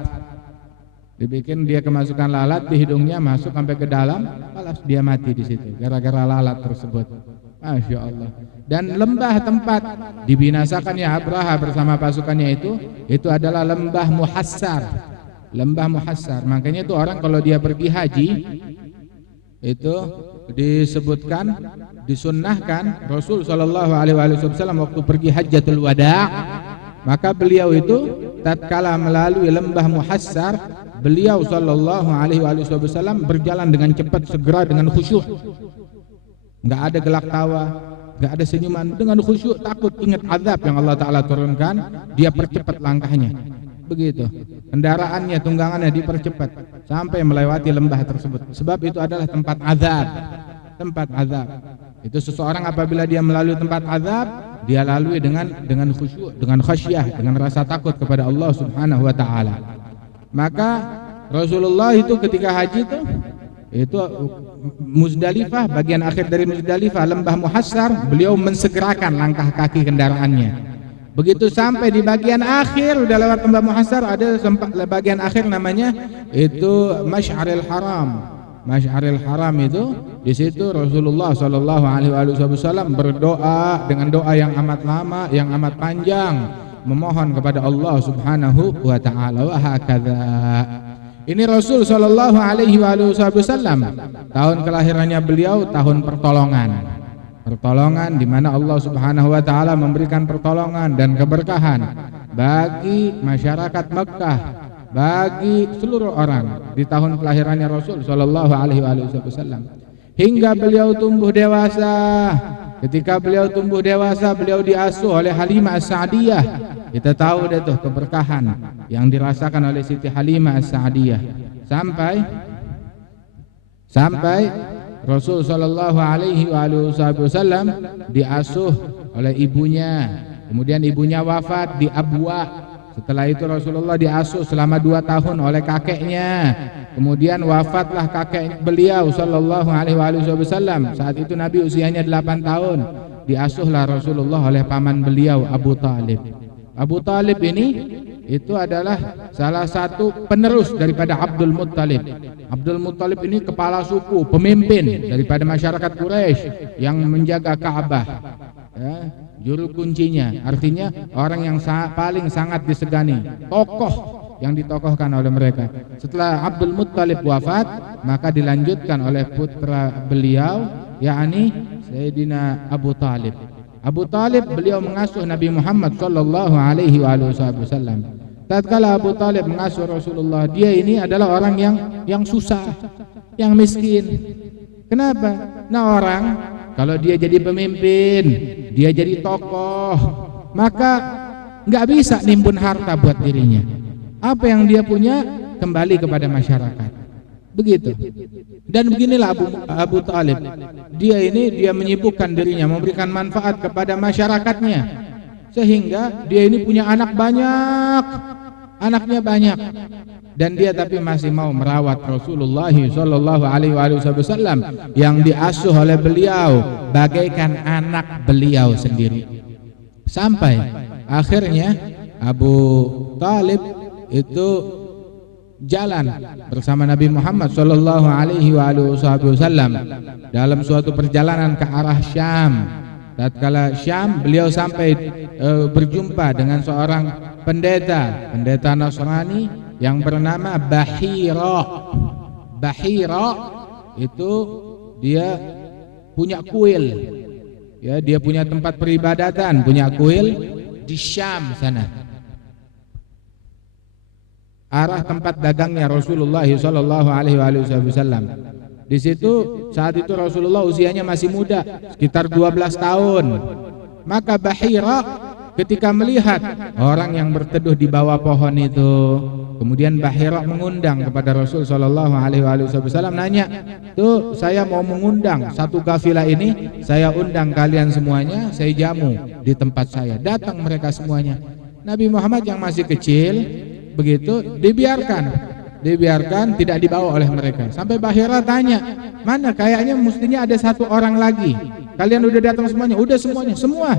Dibikin dia kemasukan lalat di hidungnya, masuk sampai ke dalam, malas dia mati di situ gara-gara lalat tersebut. Masya Allah. Dan lembah tempat dibinasakannya Abraha bersama pasukannya itu adalah lembah Muhassar. Lembah Muhassar. Makanya itu orang kalau dia pergi haji itu disebutkan, disunnahkan Rasul Shallallahu Alaihi Wasallam waktu pergi Hajjatul Wada', maka beliau itu tatkala melalui lembah Muhassar, beliau Shallallahu Alaihi Wasallam berjalan dengan cepat, segera, dengan khusyuk. Enggak ada gelak tawa, enggak ada senyuman, dengan khusyuk, takut ingat azab yang Allah Ta'ala turunkan, dia percepat langkahnya. begitu. Kendaraannya, tunggangannya dipercepat sampai melewati lembah tersebut. Sebab itu adalah tempat azab. Tempat azab. Itu seseorang apabila dia melalui tempat azab, dia lalui dengan khusyuk, dengan khasyah, dengan rasa takut kepada Allah Subhanahu wa taala. Maka Rasulullah itu ketika haji itu Muzdalifah, bagian akhir dari Muzdalifah, lembah Muhassar, beliau mensegerakan langkah kaki kendaraannya. Begitu sampai di bagian akhir, udah lewat lembah Muhassar, ada bagian akhir namanya itu Masy'aril Haram. Masy'aril Haram itu di situ Rasulullah sallallahu alaihi wasallam berdoa dengan doa yang amat lama, yang amat panjang, memohon kepada Allah Subhanahu wa taala. Wa hakadza. Ini Rasul sallallahu alaihi wasallam, tahun kelahirannya beliau tahun pertolongan. Pertolongan di mana Allah Subhanahu wa taala memberikan pertolongan dan keberkahan bagi masyarakat Mekkah, bagi seluruh orang di tahun kelahirannya Rasul sallallahu alaihi wasallam, hingga beliau tumbuh dewasa. Ketika beliau tumbuh dewasa, beliau diasuh oleh Halimah As-Sa'diyah. Kita tahu deh tuh keberkahan yang dirasakan oleh Siti Halimah As-Sa'diyah sampai Rasul sallallahu alaihi wasallam diasuh oleh ibunya. Kemudian ibunya wafat di Abwa. Setelah itu Rasulullah diasuh selama 2 tahun oleh kakeknya. Kemudian wafatlah kakek beliau sallallahu alaihi wasallam. Saat itu Nabi usianya 8 tahun. Diasuhlah Rasulullah oleh paman beliau Abu Talib. Abu Talib ini itu adalah salah satu penerus daripada Abdul Muttalib. Abdul Muttalib ini kepala suku, pemimpin daripada masyarakat Quraisy yang menjaga Ka'bah. Ya, juru kuncinya, artinya orang yang paling sangat disegani, tokoh yang ditokohkan oleh mereka. Setelah Abdul Muttalib wafat, maka dilanjutkan oleh putra beliau, yakni Sayyidina Abu Talib. Abu Talib beliau mengasuh Nabi Muhammad sallallahu alaihi wasallam. Tatkala Abu Talib mengasuh Rasulullah, dia ini adalah orang yang susah, yang miskin. Kenapa? Nah, orang kalau dia jadi pemimpin, dia jadi tokoh, maka nggak bisa nimbun harta buat dirinya. Apa yang dia punya kembali kepada masyarakat. Begitu. Dan beginilah Abu Talib. Dia menyibukkan dirinya, memberikan manfaat kepada masyarakatnya, sehingga dia ini punya anak banyak, anaknya banyak, dan dia tapi masih mau merawat Rasulullah sallallahu alaihi wasallam yang diasuh oleh beliau bagaikan anak beliau sendiri. Sampai akhirnya Abu Talib itu jalan bersama Nabi Muhammad sallallahu alaihi wasallam dalam suatu perjalanan ke arah Syam. Tatkala Syam, beliau sampai berjumpa dengan seorang pendeta Nasrani yang bernama Bahira. Bahira itu dia punya kuil. Ya, dia punya tempat peribadatan, punya kuil di Syam sana. Arah tempat dagangnya Rasulullah sallallahu alaihi wasallam. Di situ saat itu Rasulullah usianya masih muda, sekitar 12 tahun. Maka Bahira ketika melihat orang yang berteduh di bawah pohon itu, kemudian Bahira mengundang kepada Rasul sallallahu alaihi wasallam, nanya, "Tuh, saya mau mengundang satu kafilah ini, saya undang kalian semuanya, saya jamu di tempat saya." Datang mereka semuanya. Nabi Muhammad yang masih kecil begitu dibiarkan tidak dibawa oleh mereka. Sampai Bahira tanya, "Mana? Kayaknya mestinya ada satu orang lagi. Kalian udah datang semuanya?" "Udah semuanya, semua."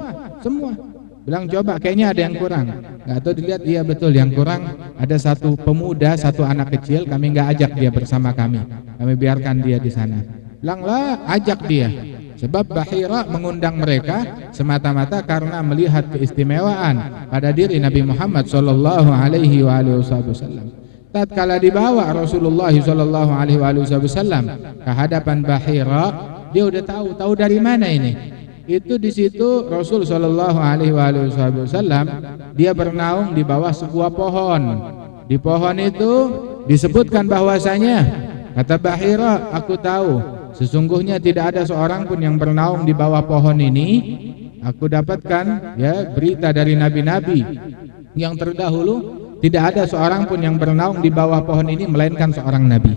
Bilang, "Coba, kayaknya ada yang kurang." Nggak tahu, dilihat, iya betul, yang kurang ada satu pemuda, satu anak kecil, kami nggak ajak dia bersama kami biarkan dia di sana. Bilang, "Lah, ajak dia." Sebab Bahira mengundang mereka semata-mata karena melihat keistimewaan pada diri Nabi Muhammad sallallahu alaihi wasallam. Tatkala dibawa Rasulullah sallallahu alaihi wasallam ke hadapan Bahira, dia udah tahu dari mana ini. Itu di situ Rasul sallallahu alaihi wasallam dia bernaung di bawah sebuah pohon. Di pohon itu disebutkan bahwasanya, kata Bahira, "Aku tahu sesungguhnya tidak ada seorang pun yang bernaung di bawah pohon ini. Aku dapatkan ya berita dari nabi-nabi yang terdahulu tidak ada seorang pun yang bernaung di bawah pohon ini melainkan seorang nabi.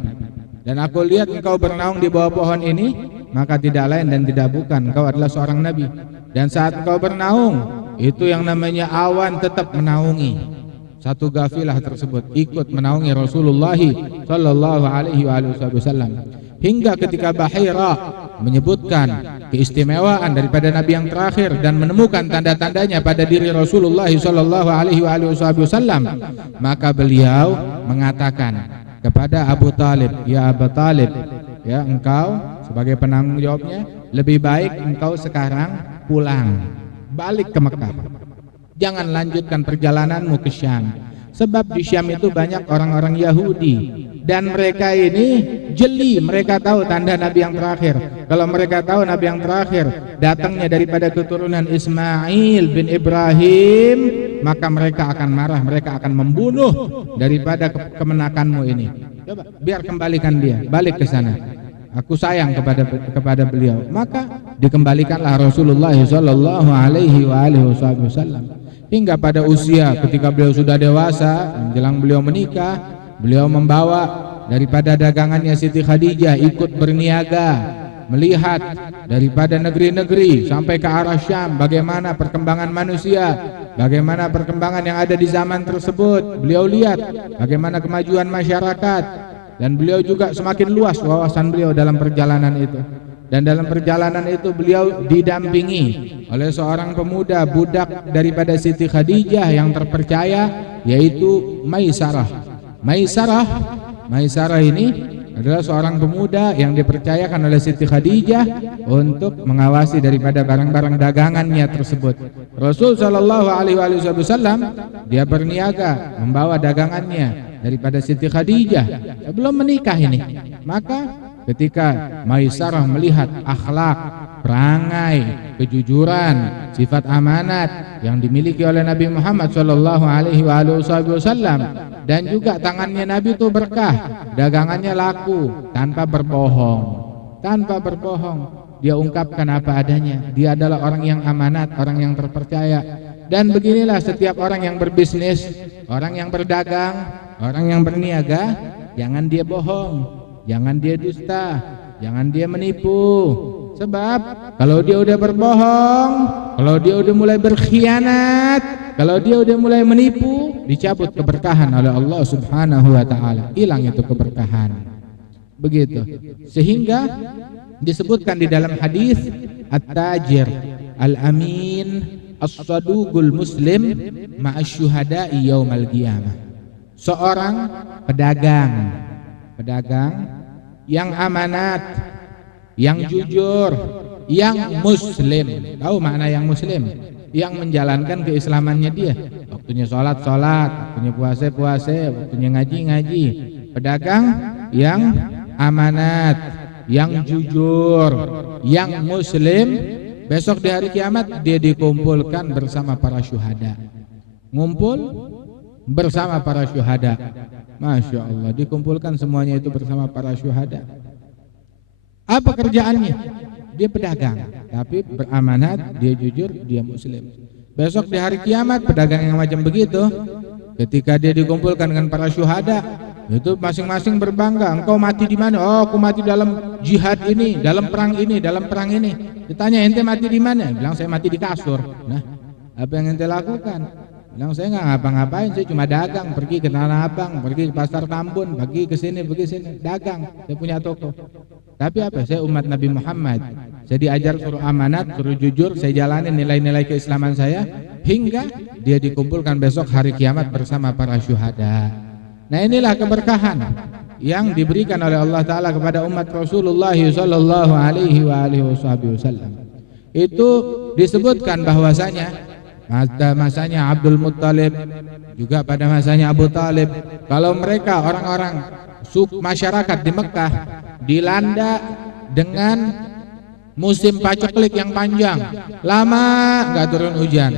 Dan aku lihat engkau bernaung di bawah pohon ini, maka tidak lain dan tidak bukan engkau adalah seorang nabi. Dan saat engkau bernaung, itu yang namanya awan tetap menaungi. Satu gafilah tersebut ikut menaungi Rasulullah sallallahu alaihi wasallam. Hingga ketika Bahira menyebutkan keistimewaan daripada nabi yang terakhir dan menemukan tanda-tandanya pada diri Rasulullah sallallahu alaihi wasallam, maka beliau mengatakan kepada Abu Talib, ya Abu Talib, ya engkau sebagai penanggung jawabnya, lebih baik engkau sekarang pulang, balik ke Mekah. Jangan lanjutkan perjalananmu ke Syam. Sebab di Syam itu banyak orang-orang Yahudi dan mereka ini jeli, mereka tahu tanda nabi yang terakhir. Kalau mereka tahu nabi yang terakhir datangnya daripada keturunan Ismail bin Ibrahim, maka mereka akan marah, mereka akan membunuh daripada kemenakanmu ini. Coba biar kembalikan dia, balik ke sana. Aku sayang kepada beliau. Maka dikembalikanlah Rasulullah sallallahu alaihi wasallam. Hingga pada usia ketika beliau sudah dewasa, menjelang beliau menikah, beliau membawa daripada dagangannya Siti Khadijah ikut berniaga, melihat daripada negeri-negeri sampai ke arah Syam, bagaimana perkembangan manusia, bagaimana perkembangan yang ada di zaman tersebut. Beliau lihat bagaimana kemajuan masyarakat, dan beliau juga semakin luas wawasan beliau dalam perjalanan itu. Dan dalam perjalanan itu beliau didampingi oleh seorang pemuda budak daripada Siti Khadijah yang terpercaya, yaitu Maisarah. Maisarah ini adalah seorang pemuda yang dipercayakan oleh Siti Khadijah untuk mengawasi daripada barang-barang dagangannya tersebut. Rasul sallallahu alaihi wasallam dia berniaga membawa dagangannya daripada Siti Khadijah sebelum menikah ini. Maka ketika Maisarah melihat akhlak, perangai, kejujuran, sifat amanat yang dimiliki oleh Nabi Muhammad sallallahu alaihi wasallam, dan juga tangannya Nabi itu berkah, dagangannya laku tanpa berbohong. Dia ungkapkan apa adanya. Dia adalah orang yang amanat, orang yang terpercaya. Dan beginilah setiap orang yang berbisnis, orang yang berdagang, orang yang berniaga, jangan dia bohong, jangan dia dusta, jangan dia menipu. Sebab kalau dia udah berbohong, kalau dia udah mulai berkhianat, kalau dia udah mulai menipu, dicabut keberkahan oleh Allah Subhanahu wa taala. Hilang itu keberkahan. Begitu. Sehingga disebutkan di dalam hadis at-tajir al-amin as-saduqul muslim ma'asyuhada'i yaumal qiyamah. Seorang pedagang yang amanat, yang jujur, yang muslim. Tahu makna yang muslim? Yang menjalankan keislamannya dia. Waktunya sholat, waktunya puasa, waktunya ngaji. Pedagang yang amanat, yang jujur, yang muslim, besok di hari kiamat dia dikumpulkan bersama para syuhada. Ngumpul bersama para syuhada. Masya Allah, dikumpulkan semuanya itu bersama para syuhada. Apa kerjaannya? Dia pedagang, tapi beramanat, dia jujur, dia muslim. Besok di hari kiamat pedagang yang macam begitu, ketika dia dikumpulkan dengan para syuhada, itu masing-masing berbangga. Engkau mati di mana? Oh, aku mati dalam jihad ini, dalam perang ini, dalam perang ini. Ditanya, ente mati di mana? Bilang, saya mati di kasur. Nah, apa yang ente lakukan? Bilang, saya nggak ngapa-ngapain, saya cuma dagang, pergi ke Tanah Abang, pergi ke Pasar Tambun, pergi ke sini, dagang, saya punya toko. Tapi apa? Saya umat Nabi Muhammad. Saya diajar suruh amanat, suruh jujur, saya jalani nilai-nilai keislaman saya, hingga dia dikumpulkan besok hari kiamat bersama para syuhada. Nah, inilah keberkahan yang diberikan oleh Allah Ta'ala kepada umat Rasulullah sallallahu alaihi wasallam. Itu disebutkan bahwasanya pada masanya Abdul Muttalib, juga pada masanya Abu Talib, kalau mereka orang-orang masyarakat di Mekah dilanda dengan musim paceklik yang panjang, lama nggak turun hujan.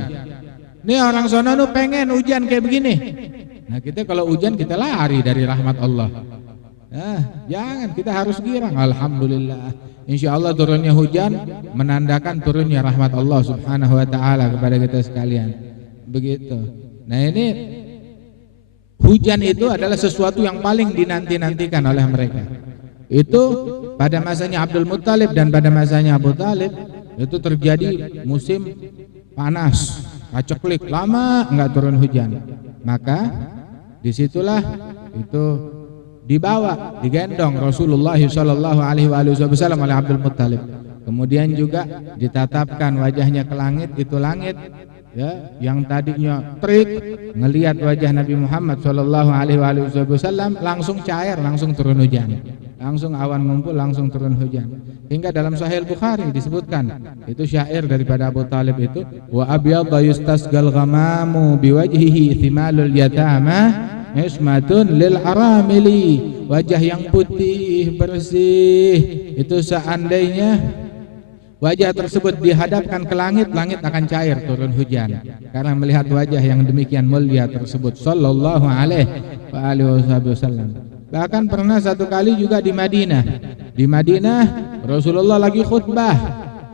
Ini orang sono nu pengen hujan kayak begini. Nah, kita kalau hujan kita lari dari rahmat Allah. Nah, jangan, kita harus girang. Alhamdulillah, insya Allah turunnya hujan menandakan turunnya rahmat Allah Subhanahu wa taala kepada kita sekalian. Begitu. Nah, ini hujan itu adalah sesuatu yang paling dinanti-nantikan oleh mereka. Itu pada masanya Abdul Muttalib dan pada masanya Abu Talib itu terjadi musim panas, paceklik, lama enggak turun hujan. Maka disitulah itu dibawa, digendong Rasulullah sallallahu alaihi wasallam oleh Abdul Muttalib. Kemudian juga ditatapkan wajahnya ke langit, itu langit ya yang tadinya terik, ngelihat wajah Nabi Muhammad sallallahu alaihi wasallam langsung cair, langsung turun hujan. Langsung awan ngumpul, langsung turun hujan. Hingga dalam Sahih Bukhari disebutkan, itu syair daripada Abu Talib itu, wa abyadha yustasgal ghamamu biwajhihi thimalul yatama ismatun lil aramili. Wajah yang putih bersih itu seandainya wajah tersebut dihadapkan ke langit, langit akan cair, turun hujan. Karena melihat wajah yang demikian mulia tersebut sallallahu alaihi wasallam. Bahkan pernah satu kali juga di Madinah. Di Madinah Rasulullah lagi khutbah.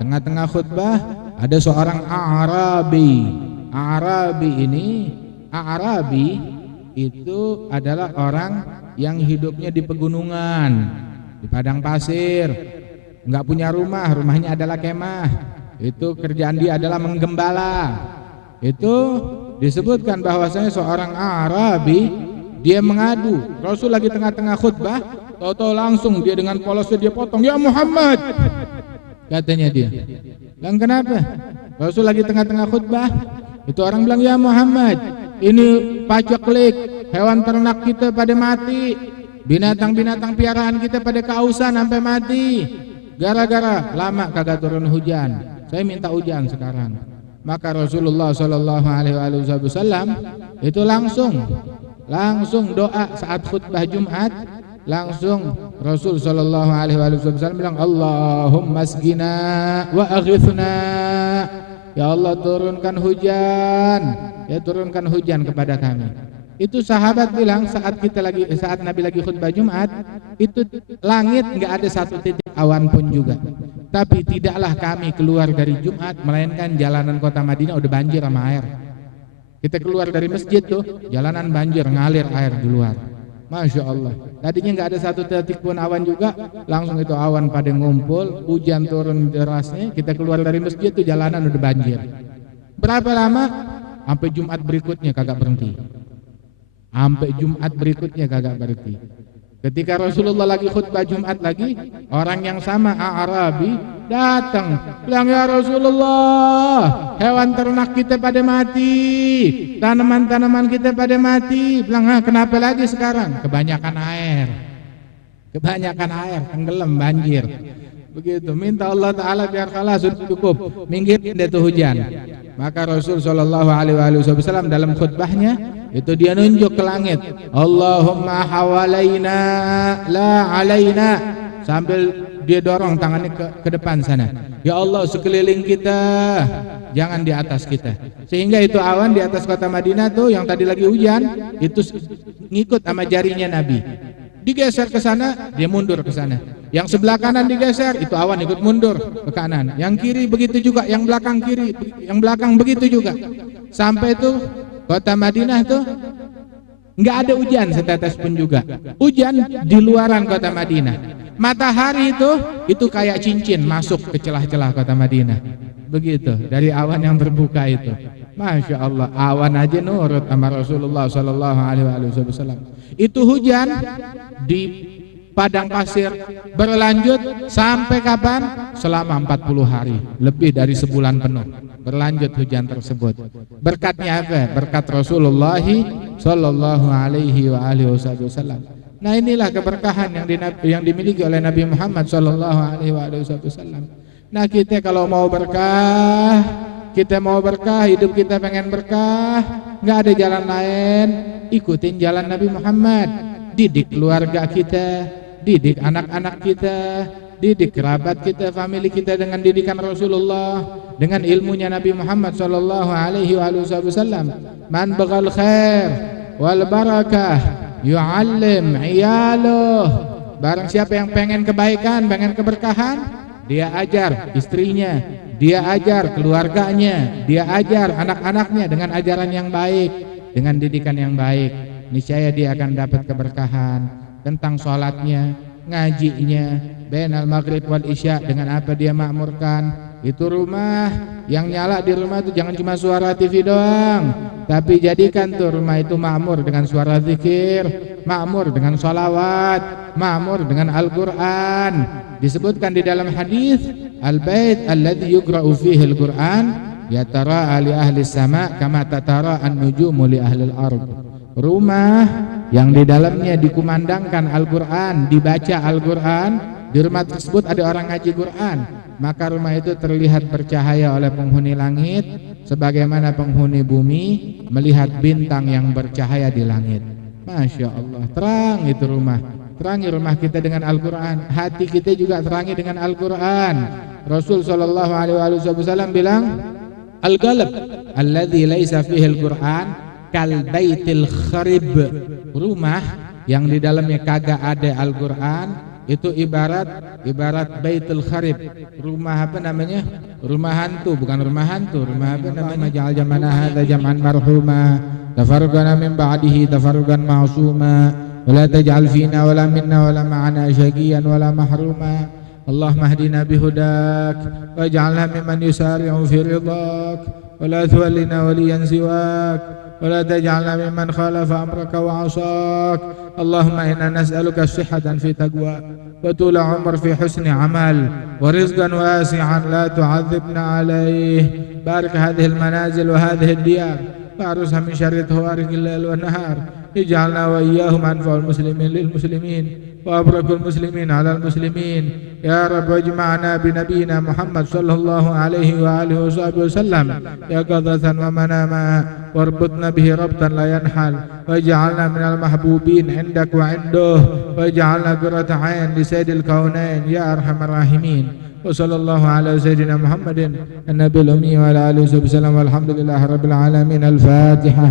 Tengah-tengah khutbah ada seorang A'rabi. A'rabi itu adalah orang yang hidupnya di pegunungan, di padang pasir, enggak punya rumah, rumahnya adalah kemah. Itu kerjaan dia adalah menggembala. Itu disebutkan bahwasanya seorang A'rabi dia mengadu, Rasul lagi tengah-tengah khutbah, tahu-tahu langsung dia dengan polosnya dia potong, "Ya Muhammad," katanya dia. Dan kenapa? Rasul lagi tengah-tengah khutbah, itu orang bilang, "Ya Muhammad, ini paceklik, hewan ternak kita pada mati, binatang-binatang piaraan kita pada kausan sampai mati, gara-gara lama kagak turun hujan. Saya minta hujan sekarang." Maka Rasulullah sallallahu alaihi wasallam itu langsung doa saat khutbah Jumat, langsung Rasul sallallahu alaihi wasallam bilang, "Allahumma asqina wa aghithna." Ya Allah, turunkan hujan, ya turunkan hujan kepada kami. Itu sahabat bilang saat Nabi lagi khutbah Jumat, itu langit enggak ada satu titik awan pun juga. Tapi tidaklah kami keluar dari Jumat melainkan jalanan kota Madinah udah banjir sama air. Kita keluar dari masjid tuh, jalanan banjir, ngalir air di luar. Masya Allah. Tadinya nggak ada satu titik pun awan juga, langsung itu awan pada ngumpul, hujan turun derasnya. Kita keluar dari masjid tuh, jalanan udah banjir. Berapa lama? Sampai Jumat berikutnya kagak berhenti. Ketika Rasulullah lagi khutbah Jumat lagi, orang yang sama A'rabi datang, bilang, "Ya Rasulullah, hewan ternak kita pada mati, tanaman-tanaman kita pada mati." Bilang, "Kenapa lagi sekarang?" Kebanyakan air, tenggelam, banjir. Begitu, minta Allah Ta'ala biar kalah sudah cukup, minggirin deh tuh hujan. Maka Rasul sallallahu alaihi wasallam dalam khutbahnya itu dia nunjuk ke langit, "Allahumma hawalaina la alaina," sambil dia dorong tangannya ke depan sana. "Ya Allah, sekeliling kita, jangan di atas kita." Sehingga itu awan di atas kota Madinah tuh yang tadi lagi hujan itu ngikut sama jarinya Nabi. Digeser ke sana, dia mundur ke sana. Yang sebelah kanan digeser, itu awan ikut mundur ke kanan. Yang kiri begitu juga, yang belakang kiri, yang belakang begitu juga. Sampai itu kota Madinah tuh nggak ada hujan setetes pun juga. Hujan di luaran kota Madinah. Matahari itu kayak cincin masuk ke celah-celah kota Madinah. Begitu dari awan yang terbuka itu. Masya Allah, awan aja nurut sama Rasulullah sallallahu alaihi wasallam. Itu hujan di padang pasir berlanjut sampai kapan? Selama 40 hari, lebih dari sebulan penuh berlanjut hujan tersebut. Berkatnya apa? Berkat Rasulullah sallallahu alaihi wasallam. Nah, inilah keberkahan yang dimiliki oleh Nabi Muhammad sallallahu alaihi wasallam. Nah, kita kalau mau berkah, hidup kita pengen berkah, nggak ada jalan lain, ikutin jalan Nabi Muhammad. Didik keluarga kita, didik anak-anak kita, didik kerabat kita, famili kita dengan didikan Rasulullah, dengan ilmunya Nabi Muhammad sallallahu alaihi wasallam. Man baghal khair wal barakah yu'allim iyaluh. Barang siapa yang pengen kebaikan, pengen keberkahan, dia ajar istrinya, dia ajar keluarganya, dia ajar anak-anaknya dengan ajaran yang baik, dengan didikan yang baik. niscaya dia akan dapat keberkahan. Tentang sholatnya, ngajinya, bainal maghrib wal isya, dengan apa dia makmurkan. Itu rumah, yang nyala di rumah itu jangan cuma suara TV doang, tapi jadikan tuh rumah itu makmur dengan suara zikir, makmur dengan sholawat, makmur dengan Al-Quran. Disebutkan di dalam hadis, al-bait alladzi yuqra'u fihi al-Quran yatara'a li ahli sama kama tatara an-nujumu li ahli al-ard. Rumah yang di dalamnya dikumandangkan Al-Quran, dibaca Al-Quran, di rumah tersebut ada orang ngaji Quran, maka rumah itu terlihat bercahaya oleh penghuni langit sebagaimana penghuni bumi melihat bintang yang bercahaya di langit. Masya Allah, terang itu rumah. Terangi rumah kita dengan Al-Quran, hati kita juga terangi dengan Al-Quran. Rasul SAW bilang, Al-qalb alladzi laisa fihi al-Quran kal baitil kharib. Rumah yang di dalamnya kagak ada Al-Quran itu ibarat baitul kharib. Rumah apa namanya? Rumah hantu, bukan rumah hantu. Rumah apa namanya? Ja'al jamana hadza jam'an marhuma, tafarraqana min ba'dihi tafarruqan ma'suma, wa la taj'al fina wala minna wala ma'ana syaqiyan wala mahruma. Allahumma hdina bihudak waj'alna mimman yusari'u fi ridhak wa la tuwallina waliyan siwak ولا تجعلنا ممن خالف أمرك وعصاك. اللهم إنا نسألك الصحة في تقوى وطول عمر في حسن عمل ورزقا واسعا لا تعذبنا عليه. بارك هذه المنازل وهذه الديار وأرزها من شر طوارق الليل والنهار. اجعلنا وإياهم أنفع المسلمين للمسلمين وأبرك المسلمين على المسلمين. يا رب اجمعنا بنبينا محمد صلى الله عليه وآله وصحبه وسلم يقظة ومناما واربطنا به ربطا لا ينحل واجعلنا من المحبوبين عندك وعنده واجعلنا قرة عين لسيد الكونين يا أرحم الراحمين. وصلى الله على سيدنا محمد النبي الأمي وعلى آله وصحبه وسلم والحمد لله رب العالمين. الفاتحة.